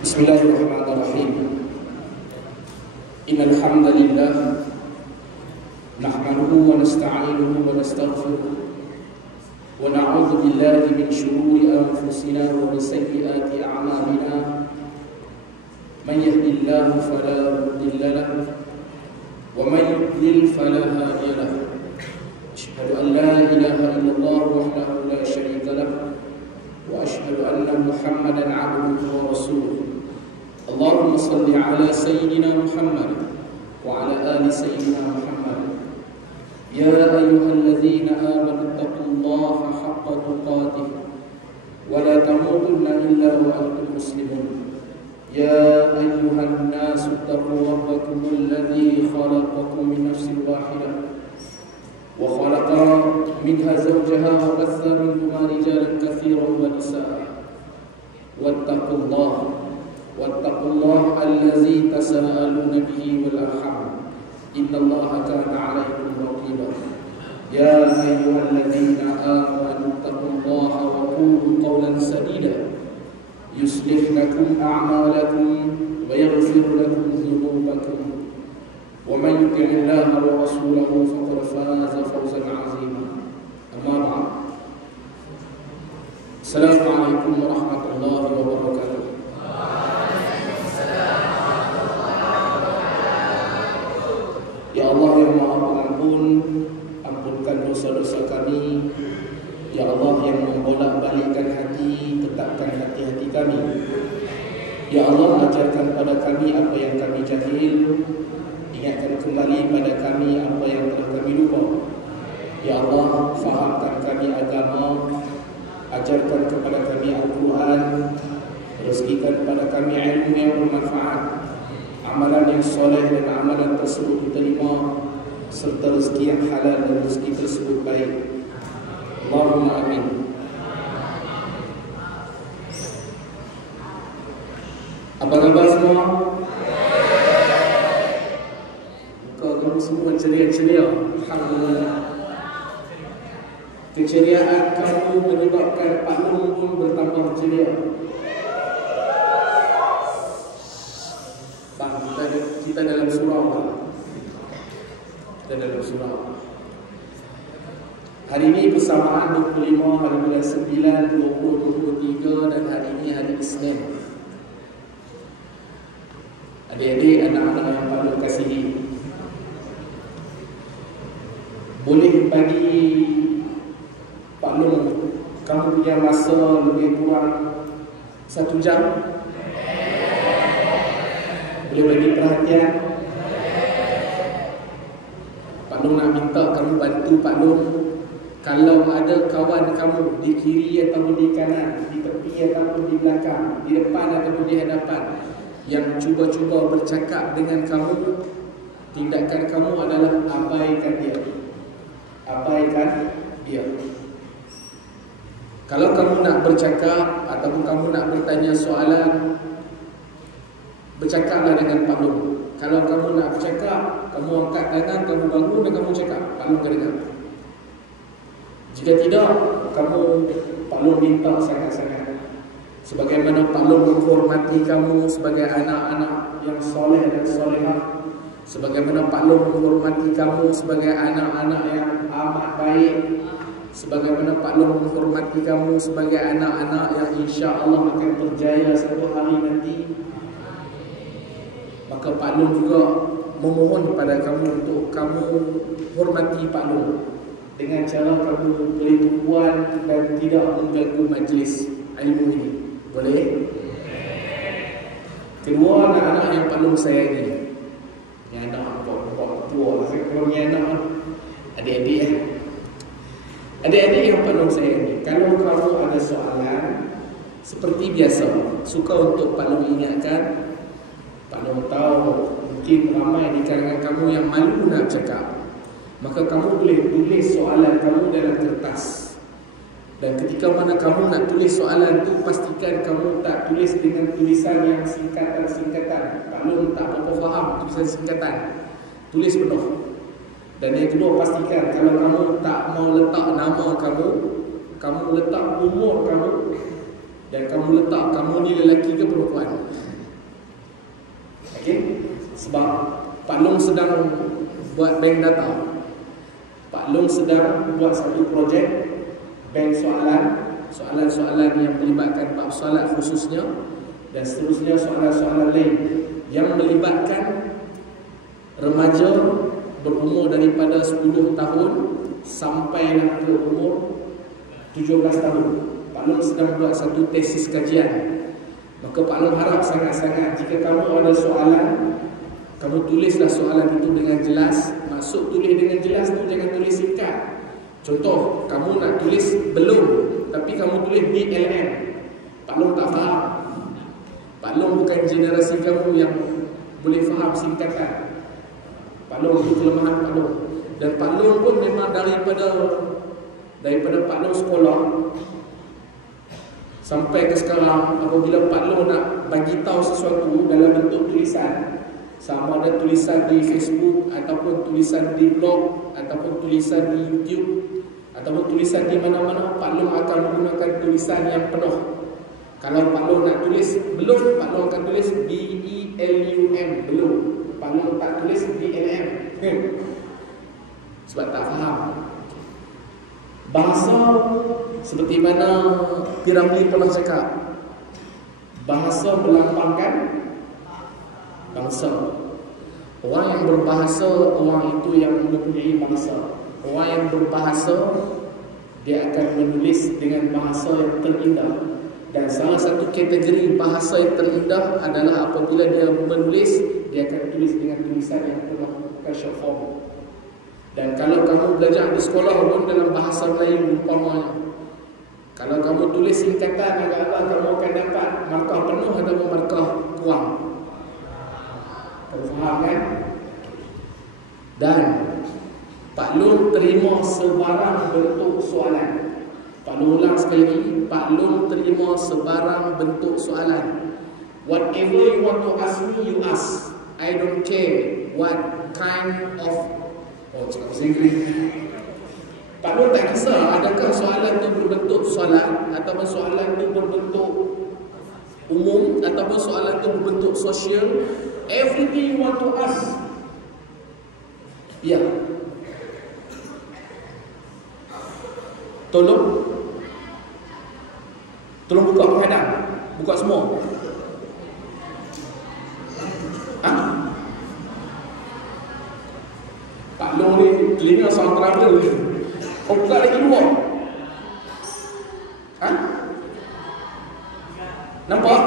Bismillahirrahmanirrahim. Innal hamdalillah nahmaduhu wa nasta'inuhu wa nastaghfiruh wa na'udzu billahi min shururi anfusina wa min sayyiati a'malina. Man yahdihillahu fala mudilla lahu wa man yudlil fala hadiya lahu. Asyhadu an la ilaha illallah wahdahu la syarika lahu wa asyhadu anna Muhammadan 'abduhu wa rasuluh. Allahumma salli ala sayyidina Muhammad wa ala ali sayyidina Muhammad. Ya ayyuhalladzina amanu taqullaha haqqa tuqatih wa la tamutunna illa wa antum muslimun. Ya ayyuhan nasu taqu rabbakum alladzi khalaqakum min nafsin wahidah wa khalaqa minha zawjaha wa batha minhuma rijalan katsiran wa nisaa. Wattaqullaha wattaqullaha allazi tasaaluna bihi wal arham innallaha kana 'alaykum raqiba. Ya ayyuhalladzina amanu taqullaha wa qulu qawlan sadida yuslih lakum a'malakum wa yaghfir lakum dhunubakum wa man yuti'illaha wa rasulahu faqad faza fawzan 'azima. Amma ba'd. Assalamualaikum warahmatullahi wabarakatuh. Ya Allah yang Maha Pengampun, ampunkan dosa-dosa kami. Ya Allah yang membolak-balikkan hati, tetapkan hati-hati kami. Ya Allah, ajarkan pada kami apa yang kami jahil, ingatkan kembali pada kami apa yang telah kami lupa. Ya Allah, fahamkan kami agama, ajarkan kepada kami Al-Quran, rezekikan kepada kami ilmu yang bermanfaat, amalan yang soleh dan amalan tersebut diterima, serta rezeki yang halal dan rezeki tersebut baik. Allahumma amin. Apa khabar semua? Muka kamu semua ceria-ceria. Alhamdulillah. Keceriaan kamu menyebabkan Pak Nur pun bertambah ceria. Kita dalam surah apa? Kita dalam surah apa? Hari ini bersamaan 25 hari bulan 9 2023 dan hari ini hari Isnin. Adik-adik, anak-anak yang patut kasihi, boleh bagi Pak Nur kamu punya masa lebih kurang 1 jam? Boleh bagi perhatian? Pak Long nak minta kamu bantu Pak Long. Kalau ada kawan kamu di kiri ataupun di kanan, di tepi ataupun di belakang, di depan ataupun di hadapan, yang cuba-cuba bercakap dengan kamu, tindakan kamu adalah abaikan dia. Abaikan dia. Kalau kamu nak bercakap ataupun kamu nak bertanya soalan, bercakaplah dengan Pak Long. Kalau kamu nak bercakap, kamu angkat tangan, kamu bangun dan kamu cakap, Pak Long akan dengar. Jika tidak, kamu Pak Long minta sangat-sangat, sebagaimana Pak Long menghormati kamu sebagai anak-anak yang soleh dan solehah, sebagaimana Pak Long menghormati kamu sebagai anak-anak yang amat baik, sebagaimana Pak Long menghormati kamu sebagai anak-anak yang insya-Allah akan berjaya satu hari nanti, maka Pak Long juga memohon kepada kamu untuk kamu hormati Pak Long dengan cara kamu boleh berpuan dan tidak mengganggu majlis ilmu ini. Boleh? Kedua, anak-anak yang Pak Long sayangi, yang anak bapak tua, kalau ni anak adik-adik adik-adik yang Pak Long sayangi, kalau kamu ada soalan, seperti biasa, suka untuk Pak Long ingatkan. Pak Long tahu mungkin ramai di kalangan kamu yang malu nak cakap, maka kamu boleh tulis soalan kamu dalam kertas. Dan ketika mana kamu nak tulis soalan tu, pastikan kamu tak tulis dengan tulisan yang singkatan-singkatan. Pak Long tak apa-apa faham tulisan singkatan, tulis penuh. Dan yang kedua, pastikan kalau kamu tak mau letak nama kamu, kamu letak umur kamu, dan kamu letak kamu ni lelaki ke perempuan. Sebab Pak Long sedang buat bank data. Pak Long sedang buat satu projek bank soalan-soalan yang melibatkan bab solat khususnya, dan seterusnya soalan-soalan lain yang melibatkan remaja berumur daripada 10 tahun sampailah ke umur 17 tahun. Pak Long sedang buat satu tesis kajian. Maka Pak Long harap sangat-sangat jika kamu ada soalan, kamu tulislah soalan itu dengan jelas. Maksud tulis dengan jelas tu jangan tulis singkat. Contoh, kamu nak tulis belum, tapi kamu tulis BLM. Pak Long tak faham. Pak Long bukan generasi kamu yang boleh faham singkatan. Pak Long itu kelemahan Pak Long. Dan Pak Long pun memang daripada Pak Long sekolah sampai ke sekarang, apabila Pak Long nak bagi tahu sesuatu dalam bentuk tulisan, sama ada tulisan di Facebook ataupun tulisan di blog ataupun tulisan di YouTube ataupun tulisan di mana-mana, Pak Long akan menggunakan tulisan yang penuh. Kalau Pak Long nak tulis belum, Pak Long akan tulis BELUM, belum. Pak Long tak tulis BLM. Sebab tak faham. Bahasa seperti mana Piramli pernah cakap, bahasa melambangkan bangsa. Orang yang berbahasa, orang itu yang mempunyai bangsa. Orang yang berbahasa, dia akan menulis dengan bahasa yang terindah. Dan salah satu kategori bahasa yang terindah adalah apabila dia menulis, dia akan tulis dengan tulisan yang penuh, bukan short form. Dan kalau kamu belajar di sekolah pun dalam bahasa Melayu umpamanya, kalau kamu tulis singkatan agak-agak, kamu akan dapat markah penuh atau markah kurang. Kamu faham kan? Dan Pak Long terima sebarang bentuk soalan. Pak Long ulang sekali lagi, Pak Long terima sebarang bentuk soalan. Whatever you want to ask me, you ask. I don't care what kind of cakap bahasa Inggeris. Pak Long tak kisah adakah soalan itu berbentuk soalan ataupun soalan itu berbentuk umum ataupun soalan itu berbentuk sosial. Everything you want to ask, ya, Tolong buka penghadap, buka semua. Pak Long ni telinga sound trouble. Buka lagi dua. Nampak?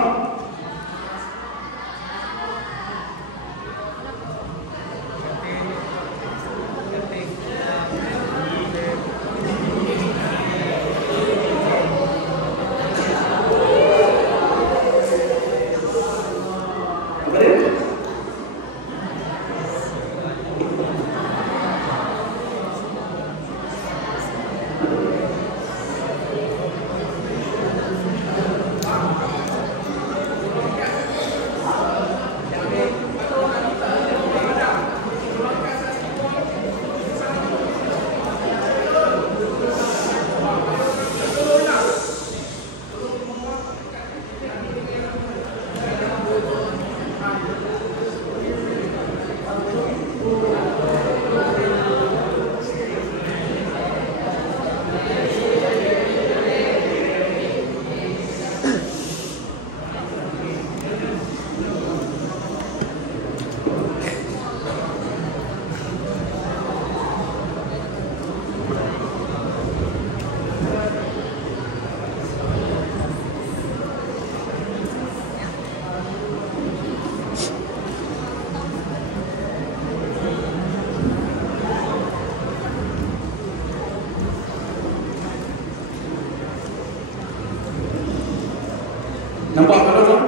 Nampak Pak Long?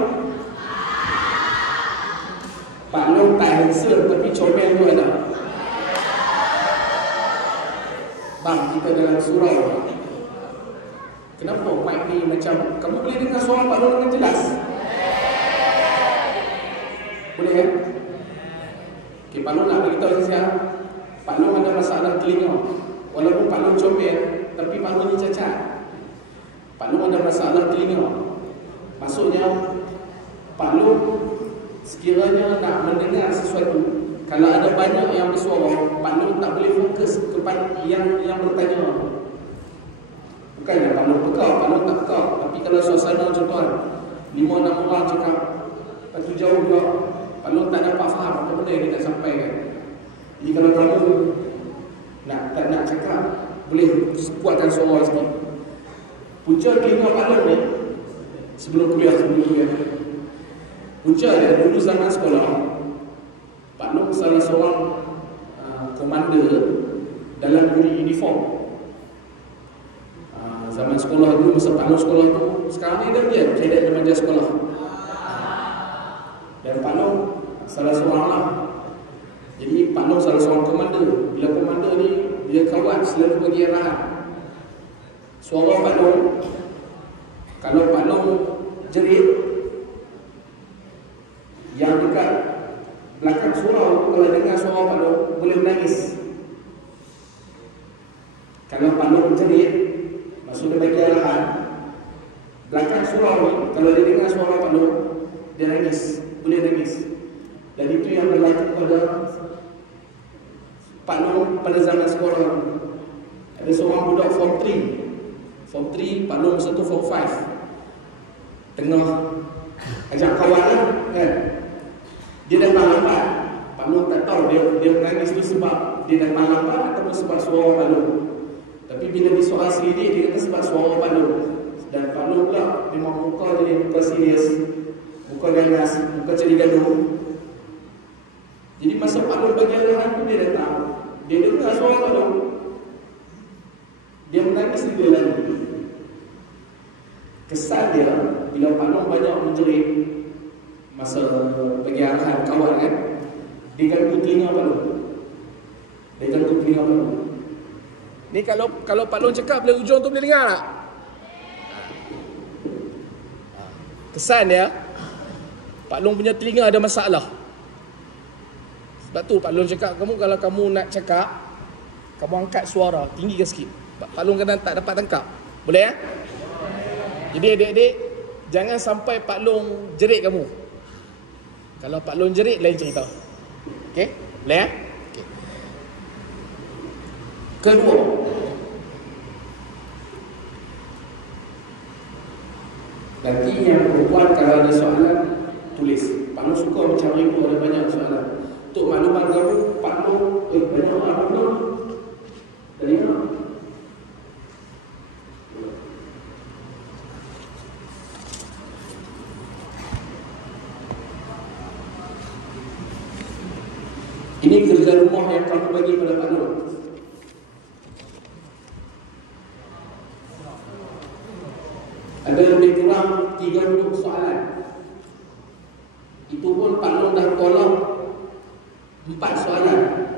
Pak Long tak handsome tapi comel tu ada. Bang, kita dalam surau. Kenapa mic ni macam, kamu boleh dengar suara Pak Long dengan jelas? Boleh kan? Okay, Pak Long nak beritahu saya, Pak Long ada masalah telinga. Walaupun Pak Long comel, tapi Pak Long ni cacat. Pak Long ada masalah telinga. Maksudnya Pak Long sekiranya nak mendengar sesuatu, kalau ada banyak yang bersuara, Pak Long tak boleh fokus kepada yang bertanya. Bukannya Pak Long pekak, Pak Long tak pekak. Tapi kalau suasana contoh 5-6 orang cakap, lepas tu jauh juga, Pak Long tak dapat faham apa benda yang dia nak sampaikan. Jadi kalau kamu tak nak cakap, boleh kuatkan suara sikit. Punca telinga Pak Long ni sebelum kuliah. Punca dia dulu zaman sekolah, Pak Long salah seorang komander dalam uniform. Zaman sekolah dulu, masa Pak Long sekolah tu, sekarang ni dia cadet remaja sekolah. Dan Pak Long salah seorang lah. Jadi Pak Long salah seorang komander. Bila komander ni, dia kawat selalu bagi arahan. Suara Pak Long, kalau Pak Long jerit, yang dekat belakang surau kalau dengar suara Pak Long boleh menangis. Kalau Pak Long jerit, maksud dia bagi arahan, belakang surau ni kalau dia dengar suara Pak Long, dia nangis, boleh nangis. Dan itu yang berlaku pada Pak Long pada zaman sekolah. Ada seorang budak form 3, Pak Long masa tu form 5, tengah ajak kawan kan, dia datang lambat. Pak Long tak tahu dia menangis tu sebab dia datang lambat ataupun sebab suara Pak Long. Tapi bila disoal sendiri, dia kata sebab suara Pak Long. Dan Pak Long pula memang muka jadi muka serius, muka ganas, muka jadi gaduh. Jadi masa Pak Long bagi arahan tu, dia datang, dia dengar suara Pak Long, dia menangis dia lagi. Kesan dia bila Pak Long banyak menjerit masa bagi arahan kawan kan, dia ganggu telinga Pak Long. Ni kalau Pak Long cakap boleh ujung tu boleh dengar tak? Kesan dia Pak Long punya telinga ada masalah. Sebab tu Pak Long cakap, kalau kamu nak cakap, kamu angkat suara, tinggikan sikit. Pak Long kadang tak dapat tangkap. Boleh ya? Jadi adik-adik, jangan sampai Pak Long jerit kamu. Kalau Pak Long jerit, lain cerita. Okey? Boleh ya? Okay. Kedua, nanti yang perempuan kalau ada soalan, tulis. Pak Long suka macam itu, ada banyak soalan. Untuk maklumat kamu, Pak Long banyak orang Pak Long dari mana? Ini kerja rumah yang kamu bagi pada Pak Long. Ada lebih kurang 30 soalan. Itu pun Pak Long dah tolong 4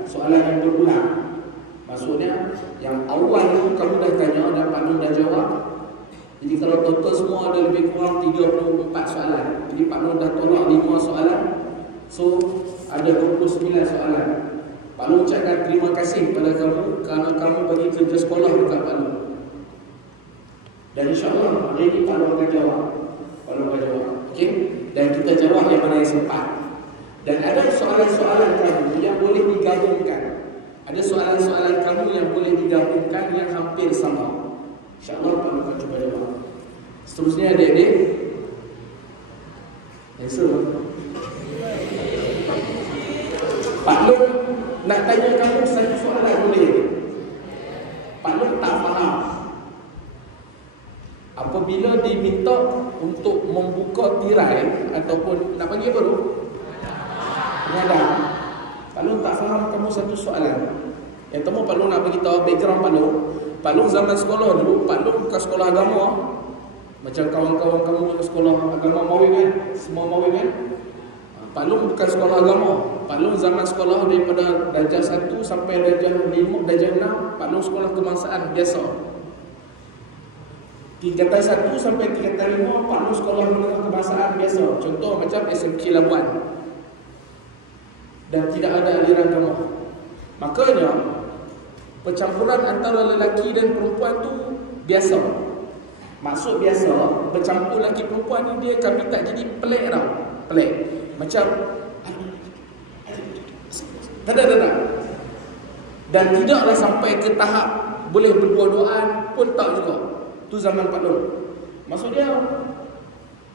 soalan yang berulang. Maksudnya yang awal tu kamu dah tanya dan Pak Long dah jawab. Jadi kalau total semua ada lebih kurang 34 soalan. Jadi Pak Long dah tolak 5 soalan. So ada 29 soalan. Pak Long ucapkan terima kasih kepada kamu kerana kamu bagi kerja sekolah dekat Pak Long. Dan insyaAllah hari ini Pak Long akan jawab. Okey? Dan kita jawab yang mana yang sempat. Dan ada soalan-soalan kamu yang boleh digabungkan. Ada soalan-soalan kamu yang boleh digabungkan yang hampir sama. InsyaAllah Pak Long akan cuba jawab. Seterusnya adik-adik, Pak Long nak tanya kamu satu soalan boleh. Pak Long tak faham. Apabila diminta untuk membuka tirai ataupun nak panggil apa tu? Penyadap. Pak Long tak faham kamu satu soalan. Yang pertama Pak Long nak beritahu background Pak Long. Pak Long zaman sekolah dulu, Pak Long bukan sekolah agama. Macam kawan-kawan kamu sekolah agama Mawin kan? Semua Mawin kan? Pak Long bukan sekolah agama. Pak Long zaman sekolah daripada darjah 1 sampai darjah 5, darjah 6, Pak Long sekolah kebangsaan biasa. Tingkatan 1 sampai tingkatan 5, Pak Long sekolah menengah kebangsaan biasa. Contoh macam SMK Labuan. Dan tidak ada aliran agama. Makanya percampuran antara lelaki dan perempuan tu biasa. Maksud biasa, bercampur lelaki perempuan ni dia akan minta jadi pelik tau. pelik. Macam tak ada. Dan tidaklah sampai ke tahap boleh berdua-duaan pun tak juga. Tu zaman Pak Long. Maksudnya,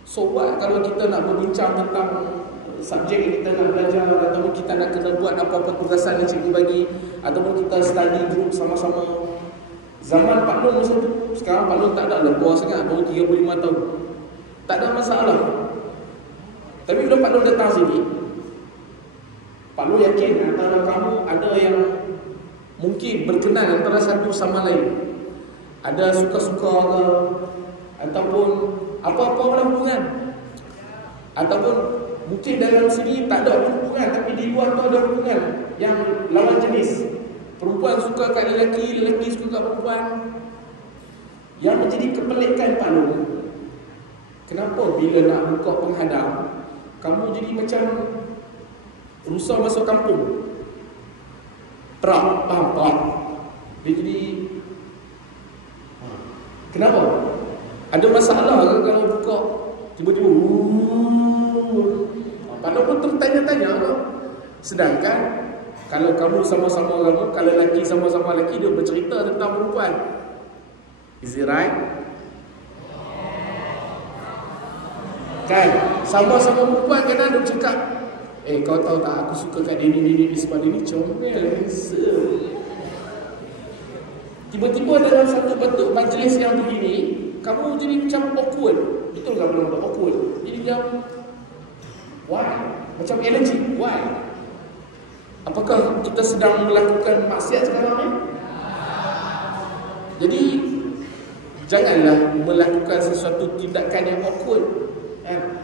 so what kalau kita nak berbincang tentang subjek yang kita nak belajar, ataupun kita nak kena buat apa-apa tugasan yang cikgu bagi, ataupun kita study group sama-sama. Zaman Pak Long masa tu, sekarang Pak Long tak ada lah, tua sangat, baru 35 tahun. Tak ada masalah. Tapi bila Pak Long datang sini, Pak Long yakin antara kamu ada yang mungkin berkenan antara satu sama lain. Ada suka-suka ke, ataupun apa-apa lah hubungan. Ataupun mungkin dalam sini tak ada hubungan, tapi di luar tu ada hubungan yang lawan jenis. Perempuan suka kat lelaki, lelaki suka kat perempuan. Yang menjadi kepelikan Pak Long, kenapa bila nak buka penghadang, kamu jadi macam rusa masuk kampung. Faham tak? Dia jadi kenapa? Ada masalah ke kalau buka tiba-tiba Pak Long pun tertanya-tanya ke? Sedangkan kalau kamu sama-sama kamu, kalau lelaki sama-sama lelaki, dia bercerita tentang perempuan. Is it right? Kan? Sama-sama perempuan kan ada cakap, kau tahu tak, aku suka kat dia ni sebab dia ni comel, handsome. Tiba-tiba dalam satu bentuk majlis yang begini, kamu jadi macam awkward. Betul tak belum awkward? Jadi macam why? Macam allergic. Why? Apakah kita sedang melakukan maksiat sekarang ni? Jadi janganlah melakukan sesuatu tindakan yang awkward.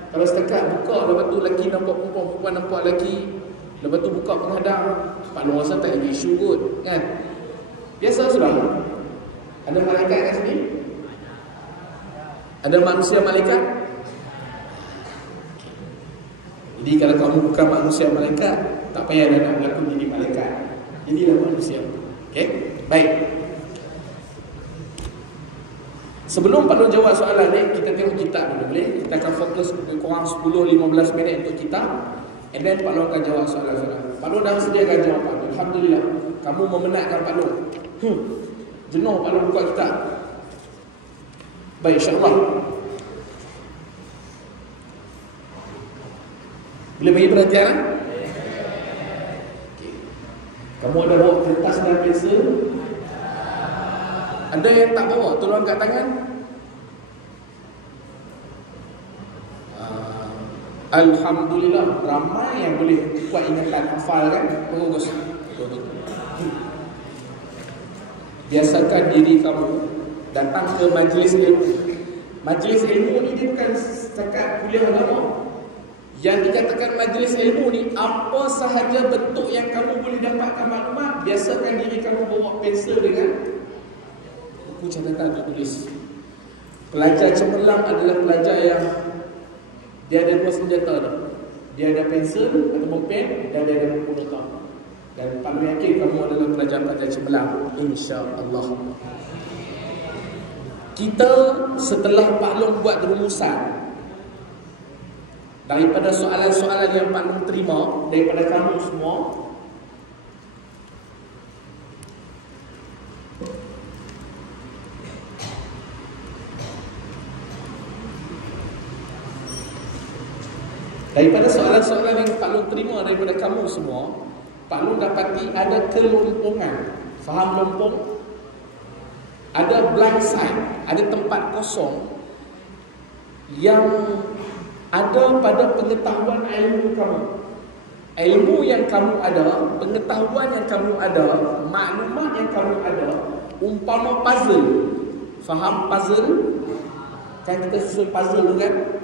Kalau setakat buka, lepas tu lelaki nampak perempuan, perempuan nampak lelaki, lepas tu buka penghadang, Pak Long rasa tak ada isu kot, kan? Biasa sudah. Ada malaikat kat sini? Ada manusia malaikat? Jadi kalau kamu bukan manusia malaikat, tak payah nak berlaku jadi malaikat. Jadilah manusia. Okey? Baik. Sebelum Pak Long jawab soalan ni, kita tengok kitab dulu boleh? Kita akan fokus kurang 10-15 minit untuk kita. And then Pak Long akan jawab soalan-soalan. Pak Long dah sediakan jawapan. Alhamdulillah. Kamu memenatkan Pak Long. Jenuh Pak Long buka kitab. Baik, insyaAllah. Boleh bagi perhatian? Okay. Kamu ada bawa kertas dan pensel? Ada yang tak bawa? Tolong angkat tangan. Alhamdulillah, ramai yang boleh buat ingatan, hafal kan? Bagus. Biasakan diri kamu datang ke majlis ilmu. Majlis ilmu ni dia bukan setakat kuliah agama. Yang dikatakan majlis ilmu ni, apa sahaja bentuk yang kamu boleh dapatkan maklumat, biasakan diri kamu bawa pensel dengan buku catatan tertulis. Pelajar cemerlang adalah pelajar yang dia ada dua senjata tu. Dia ada pensel ataupun pen, dan dia ada buku nota. Dan Pak Long yakin kamu adalah pelajar-pelajar cemerlang, insya-Allah. Kita setelah Pak Long buat rumusan daripada soalan-soalan yang Pak Long terima daripada kamu semua, daripada soalan-soalan yang Pak Long terima daripada kamu semua, Pak Long dapati ada kelompongan. Faham lompong? Ada blank side, ada tempat kosong yang ada pada pengetahuan ilmu kamu. Ilmu yang kamu ada, pengetahuan yang kamu ada, maklumat yang kamu ada, umpama puzzle. Faham puzzle? Kan kita susun puzzle kan?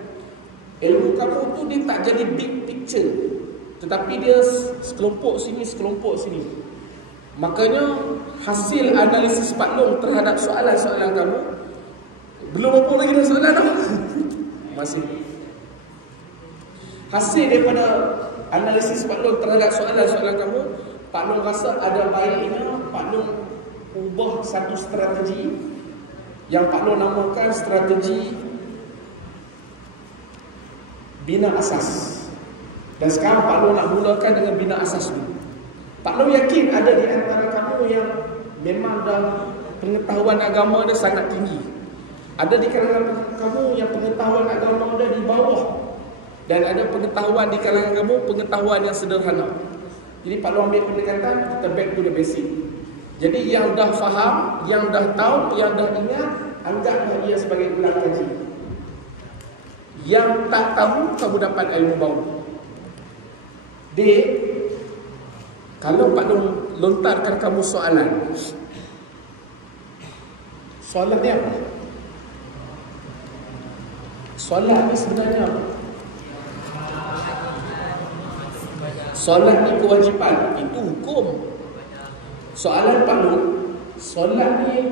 Ilmu kamu tu dia tak jadi big picture, tetapi dia sekelompok sini, sekelompok sini. Makanya hasil analisis Pak Long terhadap soalan-soalan kamu, belum apa lagi dah soalan tau. Masih. Hasil daripada analisis Pak Long terhadap soalan-soalan kamu, Pak Long rasa ada baiknya Pak Long ubah satu strategi yang Pak Long namakan strategi bina asas. Dan sekarang Pak Long nak mulakan dengan bina asas dulu. Pak Long yakin ada di antara kamu yang memang dah pengetahuan agama dia sangat tinggi. Ada di kalangan kamu yang pengetahuan agama dia di bawah. Dan ada pengetahuan di kalangan kamu, pengetahuan yang sederhana. Jadi Pak Long ambil pendekatan, kita back to the basic. Jadi yang dah faham, yang dah tahu, yang dah ingat, anggaplah ia sebagai gelar kaji. Yang tak tahu, kamu dapat ilmu baru. Dek, kalau Pak Long lontarkan kamu soalan, soalan ni apa? Soalan ni sebenarnya apa? Solat ni kewajipan, itu hukum. Soalan Pak Long, solat ni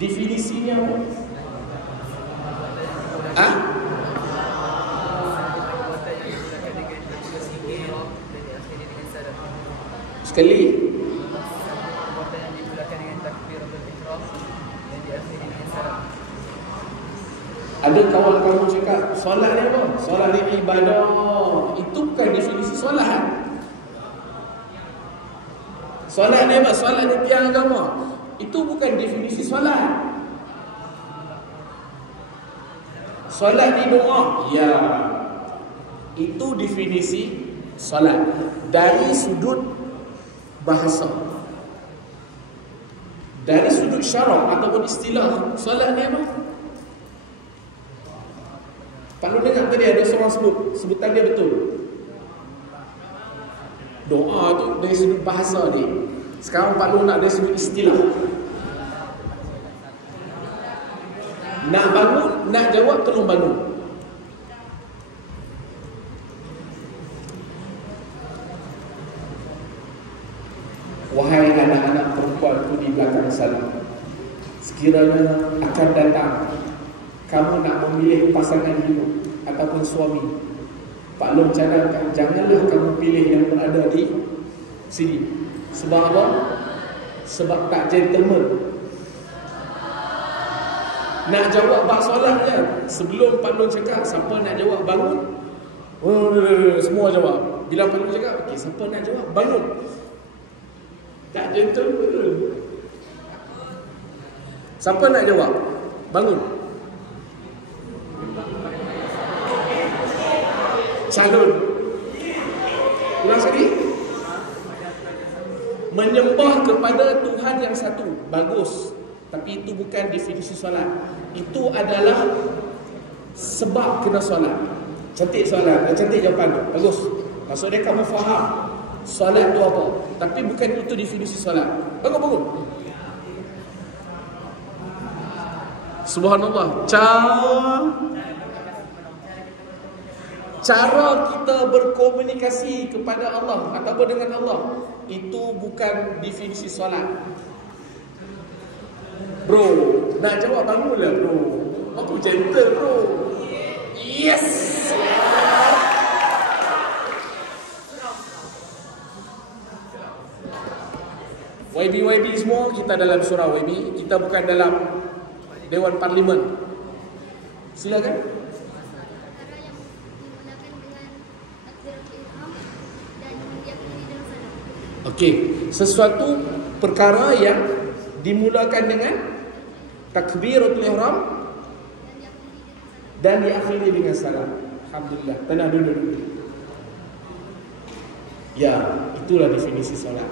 definisinya apa? Sekali. Ada kawan kamu cakap solat ni apa? Solat ni ibadah. Itu bukan definisi solat. Solat ni apa? Solat ni tiang agama. Itu bukan definisi solat. Solat ni doa. Ya. Itu definisi solat dari sudut bahasa. Dari sudut syarak ataupun istilah, solat ni apa? Pak Long dengar tadi ada seorang sebutan dia betul. Doa tu dari sudut bahasa dia. Sekarang Pak Long nak dari sudut istilah. Nak bangun, nak jawab, tolong bangun. Wahai anak-anak perempuanku di belakang sana, sekiranya akan datang kamu nak memilih pasangan hidup ataupun suami, Pak Long cadangkan, janganlah kamu pilih yang berada di sini. Sebab apa? Sebab tak gentleman. Nak jawab bab solatnya, sebelum Pak Long cakap siapa nak jawab bangun, semua jawab. Bila Pak Long cakap, okey, siapa nak jawab bangun, tak gentleman. Siapa nak jawab bangun? Calon. Ulang sekali. Menyembah kepada Tuhan yang satu. Bagus. Tapi itu bukan definisi solat. Itu adalah sebab kena solat. Cantik solat. Cantik jawapan. Bagus. Maksudnya kamu faham solat itu apa. Tapi bukan itu definisi solat. Bagus. Subhanallah. Cara kita berkomunikasi kepada Allah ataupun dengan Allah, itu bukan definisi solat. Bro, nak jawab bangunlah bro. Aku gentle bro. Yes. YB semua, kita dalam surau YB. Kita bukan dalam Dewan Parlimen. Silakan. Okey, sesuatu perkara yang dimulakan dengan takbiratul ihram dan diakhiri dengan salam. Alhamdulillah. Tenang dulu. Ya, itulah definisi solat.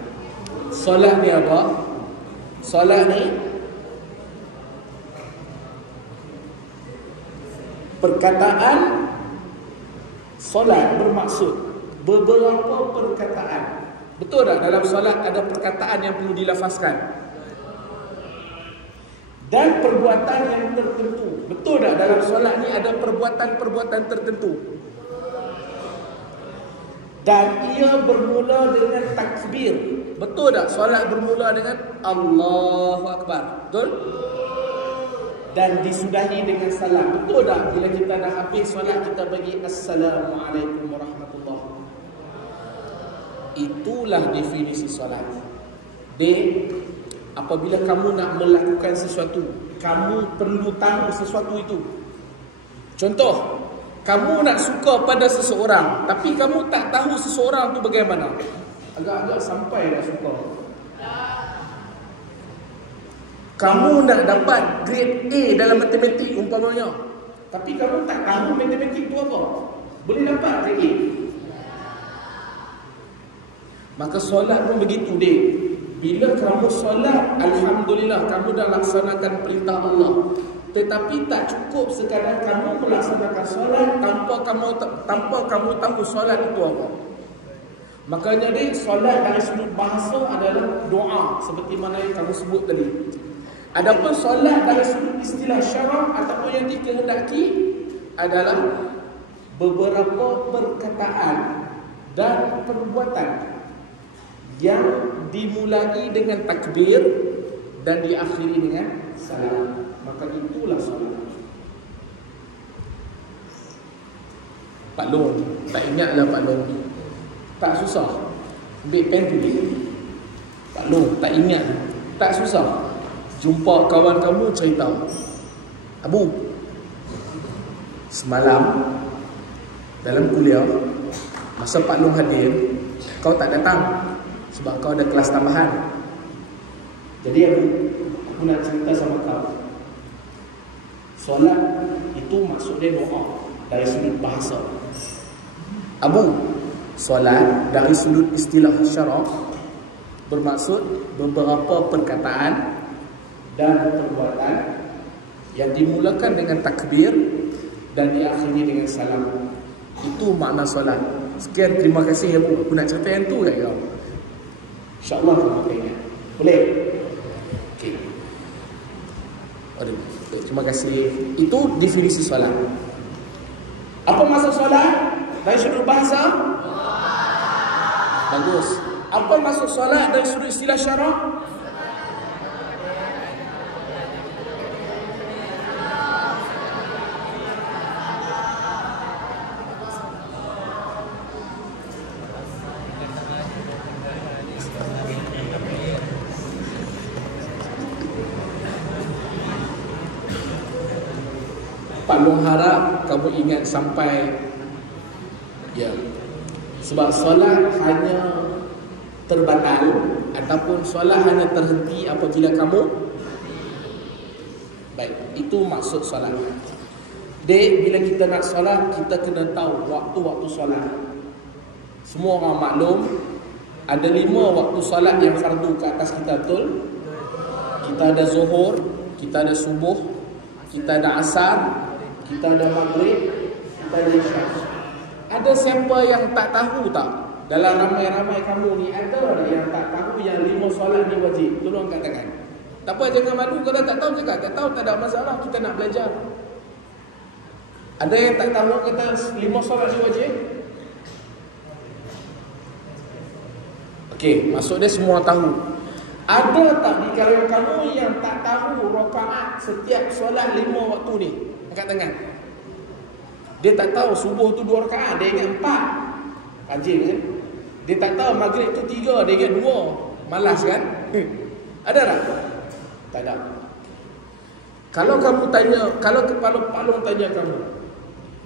Solat ni apa? Solat ni perkataan. Solat bermaksud beberapa perkataan. Betul tak? Dalam solat ada perkataan yang perlu dilafazkan dan perbuatan yang tertentu. Betul tak? Dalam solat ni ada perbuatan-perbuatan tertentu. Dan ia bermula dengan takbir. Betul tak? Solat bermula dengan Allahu Akbar. Betul? Dan disudahi dengan salam. Betul tak? Bila kita dah habis solat, kita bagi Assalamualaikum warahmatullahi. Itulah definisi solat. Apabila kamu nak melakukan sesuatu, kamu perlu tahu sesuatu itu. Contoh, Kamu nak suka pada seseorang, tapi kamu tak tahu seseorang tu bagaimana. Agak-agak sampai nak suka. Kamu nak dapat grade A dalam matematik umpamanya, tapi kamu tak tahu matematik tu apa. Boleh dapat grade A. Maka solat pun begitu dek. Bila kamu solat, alhamdulillah kamu dah laksanakan perintah Allah. Tetapi tak cukup sekadar kamu melaksanakan solat tanpa kamu tahu solat itu apa. Makanya dek, solat dari sudut bahasa adalah doa seperti mana yang kamu sebut tadi. Adapun solat dari sudut istilah syarak ataupun yang dikehendaki adalah beberapa perkataan dan perbuatan yang dimulai dengan takbir dan diakhiri dengan salam. Maka itulah solat. Pak Long, tak ingatlah Pak Long. Tak susah. Ambil pen tulis. Pak Long, tak ingat. Tak susah. Jumpa kawan kamu cerita, Abu, semalam dalam kuliah, masa Pak Long hadir, kau tak datang sebab kau ada kelas tambahan. Jadi aku nak cerita sama kau. Solat itu maksudnya doa dari sudut bahasa. Abu, solat dari sudut istilah syarak bermaksud beberapa perkataan dan perbuatan yang dimulakan dengan takbir dan diakhiri dengan salam. Itu makna solat. Sekian, terima kasih ya Bu. Aku nak cerita yang tu kat kau. InsyaAllah kamu akan ingat. Boleh? Okey. Aduh, terima kasih. Itu definisi solat. Apa maksud solat dari sudut bahasa? Bagus. Apa maksud solat dari sudut istilah syarak? Pak Long harap kamu ingat sampai ya. Sebab solat hanya terbatal ataupun solat hanya terhenti apabila kamu baik, itu maksud solat. Dek, bila kita nak solat, kita kena tahu waktu-waktu solat. Semua orang maklum ada 5 waktu solat yang fardu ke atas kita, betul? Kita ada zuhur, kita ada subuh, kita ada asar, kita ada maghrib, kita ada isyak. Ada siapa yang tak tahu tak? Dalam ramai-ramai kamu ni ada yang tak tahu yang 5 solat ni wajib? Tolong katakan. Tak apa, jangan malu kalau tak tahu cakap. Tak tahu tak ada masalah, kita nak belajar. Ada yang tak tahu kata 5 solat ni wajib? Okey, maksud dia semua tahu. Ada tak di kalangan kamu yang tak tahu rakaat setiap solat 5 waktu ni? Angkat tangan. Dia tak tahu subuh tu 2 rakaat, dia ingat 4. Rajin kan? Dia tak tahu maghrib tu 3, dia ingat 2. Malas kan? Ada tak? Tak ada. Kalau kamu tanya, kalau kepala Pak Long tanya kamu,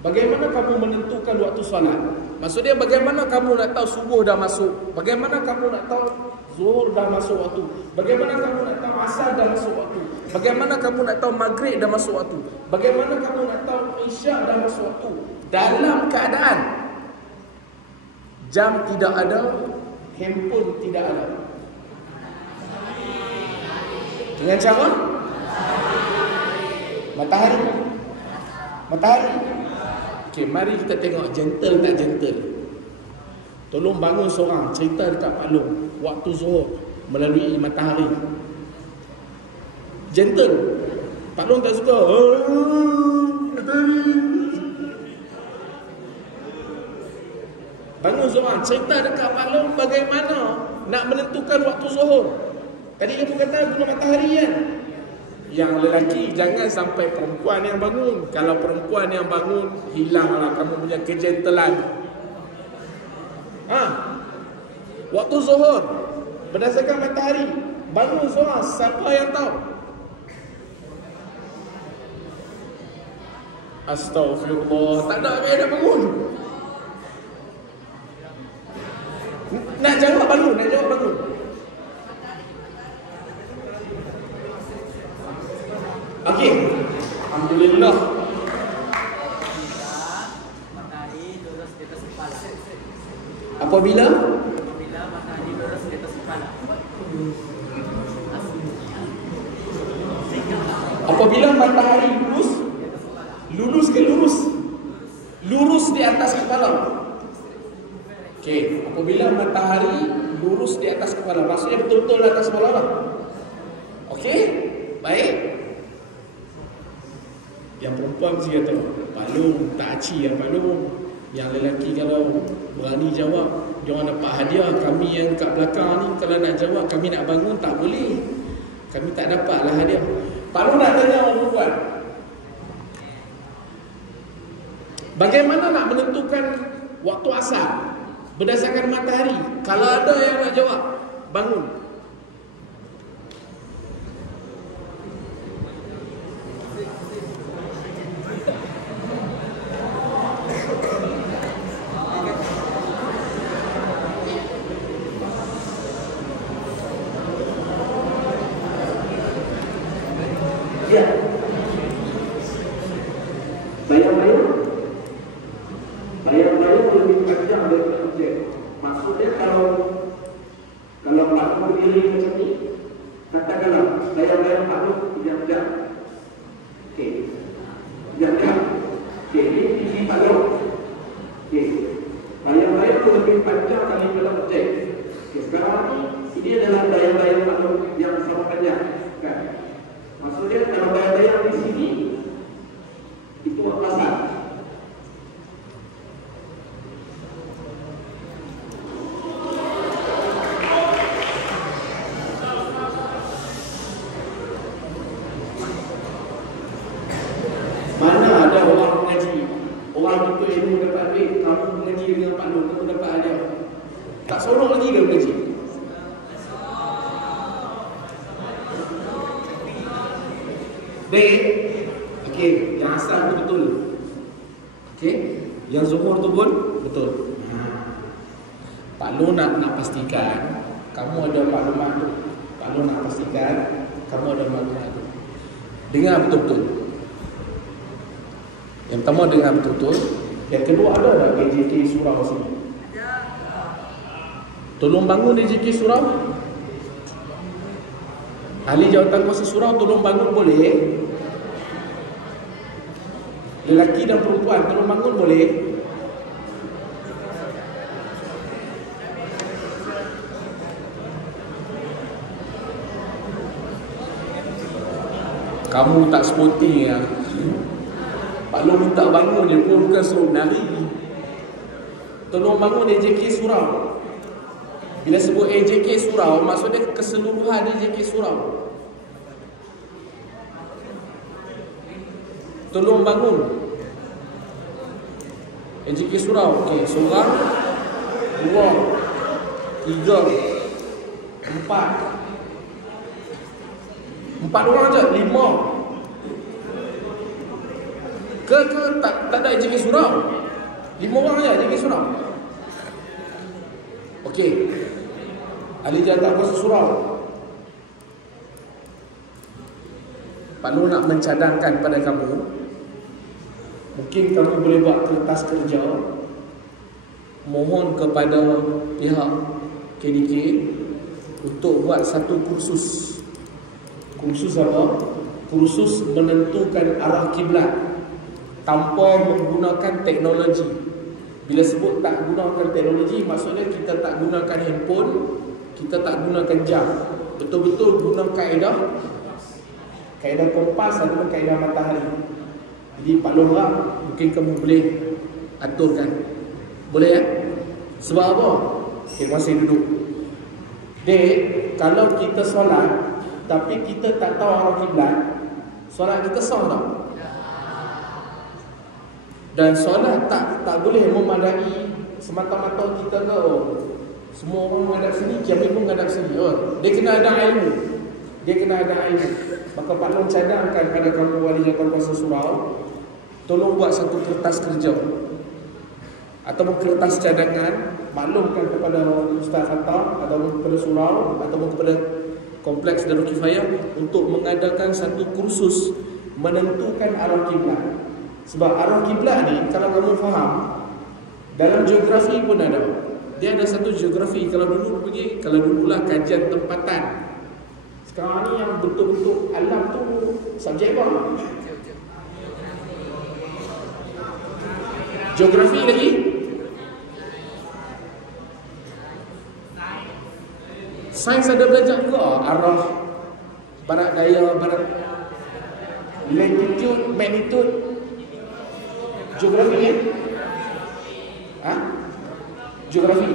bagaimana kamu menentukan waktu solat? Maksudnya bagaimana kamu nak tahu subuh dah masuk? Bagaimana kamu nak tahu zuhur dah masuk waktu? Bagaimana kamu nak tahu asar dah masuk waktu? Bagaimana kamu nak tahu maghrib dah masuk waktu? Bagaimana kamu nak tahu isyak dah masuk waktu? Dalam keadaan jam tidak ada, handphone tidak ada. Dengan cara matahari. Matahari. Okey, mari kita tengok gentle tak gentle. Tolong bangun seorang cerita dekat Pak Long waktu zuhur melalui matahari. Gentle. Pak Long tak suka. Bangun seorang cerita dekat Pak Long bagaimana nak menentukan waktu zuhur. Tadi kamu kata guna matahari kan? Yang lelaki jangan sampai perempuan yang bangun. Kalau perempuan yang bangun, hilanglah kamu punya kegentelan. Waktu zuhur berdasarkan matahari. Bangun seorang, siapa yang tahu? Astaghfirullah. Tak ada kaedah bangun. Nak jawab bangun. Okey. Alhamdulillah. Matahari lurus di atas kepala. Apabila Matahari lurus di atas kepala. Apabila matahari lurus ke lurus? Lurus di atas kepala. Okey, apabila matahari lurus di atas kepala, maksudnya betul-betul di atas kepala lah. Okey, baik. Yang perempuan mesti kata, palung, tak aci yang palung. Yang lelaki kalau berani jawab, jangan dapat hadiah. Kami yang kat belakang ni, kalau nak jawab, kami nak bangun, tak boleh. Kami tak dapatlah hadiah. Palung nak tanya orang perempuan, bagaimana nak menentukan waktu asar berdasarkan matahari? Kalau ada yang nak jawab, bangun. Ya. Bayang-bayang lebih panjang daripada objek. Maksudnya kalau makhluk diri macam ni, katakanlah bayang-bayang makhluk jam-jam. Okey. Jam-jam. Okey, ini tinggi makhluk. Okey. Bayang-bayang lebih panjang daripada objek. Okey, sekarang ini adalah bayang-bayang makhluk yang sama panjang, kan? Maksudnya kalau bayang-bayang di sini itu pasal. Mana ada orang mengaji, orang tuntut ilmu dapat duit, kamu mengaji dengan Pak Nur, kamu dapat hadiah. Tak seronok lagi ke mengaji? Baik. Okey, yang asal tu betul. Okey, yang zuhur tu pun betul. Pak Lu nak pastikan kamu ada maklumat tu. Pak Lu nak pastikan kamu ada maklumat tu. Dengar betul-betul. Yang pertama dengar betul-betul. Yang kedua, ada tak AJK surau sini? Tolong bangun AJK surau. Ahli jawatan kuasa surau tolong bangun boleh? Lelaki dan perempuan tolong bangun boleh? Kamu tak sporting ya. Pak Long minta bangun je pun bukan suruh menari. Tolong bangun AJK surau. Bila sebut AJK surau, maksudnya keseluruhan AJK surau. Tolong bangun AJK surau. Okey, seorang, dua, tiga, empat. Empat orang je, lima. Ke tak ada AJK surau. Lima orang je AJK surau. Okey. Ahli jawatan kuasa surau. Pak Nur nak mencadangkan pada kamu, mungkin kamu boleh buat kertas kerja, mohon kepada pihak KDK untuk buat satu kursus. Kursus apa? Kursus menentukan arah kiblat tanpa menggunakan teknologi. Bila sebut tak gunakan teknologi, maksudnya kita tak gunakan handphone, kita tak gunakan jam. Betul-betul guna kaedah kompas ataupun kaedah matahari. Jadi Pak Lora, mungkin kamu boleh aturkan. Boleh ya? Sebab apa? Okay, masih duduk. Dek, kalau kita solat tapi kita tak tahu arah kiblat, solat kita sah tak? Dan solat tak boleh memadai semata-mata kita ke semua orang menghadap sini, kami pun menghadap sini. Dia kena ada ilmu. Maka Pak Long cadangkan pada kamu wali jawatan kuasa surau, tolong buat satu kertas kerja ataupun kertas cadangan, maklumkan kepada Ustaz Hatta ataupun kepada surau ataupun kepada Kompleks Darul Kifayah untuk mengadakan satu kursus menentukan arah kiblat. Sebab arah kiblat ni kalau kamu faham, dalam geografi pun ada. Dia ada satu geografi. Kalau dululah kajian tempatan. Sekarang ni yang betul-betul alam tu subjek apa? Geografi lagi? Sains ada belajar ke arah barat daya, barat latitude, magnitude, geografi kan? Geografi.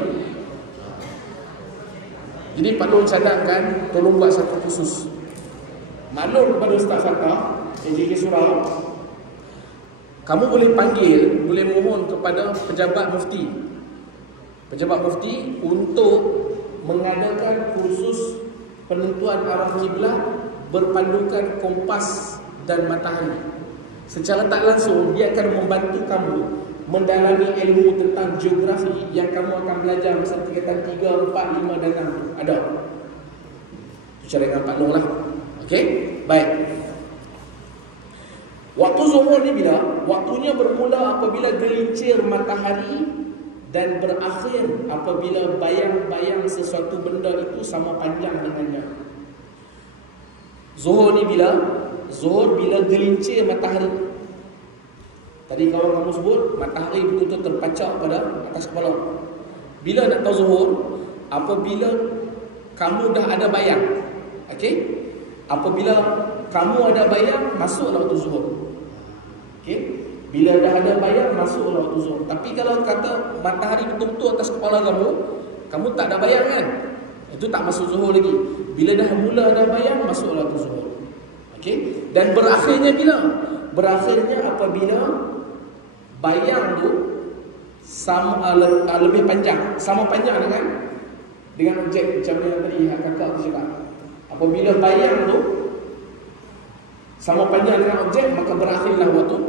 Jadi Pak Long cadangkan tolong buat satu khusus. Maklum kepada Ustaz Hatta JK Surau, kamu boleh panggil, boleh mohon kepada pejabat mufti untuk mengadakan kursus penentuan arah kiblat berpandukan kompas dan matahari. Secara tak langsung dia akan membantu kamu mendalami ilmu tentang geografi yang kamu akan belajar masa tingkatan 3, 4, 5 dan 6 ada. Itu cara dengan Pak Long lah. Okey? Baik. Waktu zuhur ni bila? Waktunya bermula apabila gelincir matahari dan berakhir apabila bayang-bayang sesuatu benda itu sama panjang dengannya. Zuhur ni bila? Zuhur bila gelincir matahari. Tadi kawan kamu sebut matahari betul-betul terpacak pada atas kepala. Bila nak tahu zuhur? Apabila kamu dah ada bayang. Okey? Apabila kamu ada bayang, masuklah waktu zuhur. Okey? Bila dah ada bayang, masuklah waktu zuhur. Tapi kalau kata matahari betul-betul atas kepala kamu tak ada bayang kan? Itu tak masuk zuhur lagi. Bila dah mula ada bayang, masuklah waktu zuhur. Okey? Dan berakhirnya bila? Berakhirnya apabila bayang tu sama lebih panjang, sama panjang dengan objek macam yang tadi kakak tu cakap. Apabila bayang tu sama panjang dengan objek, maka berakhirlah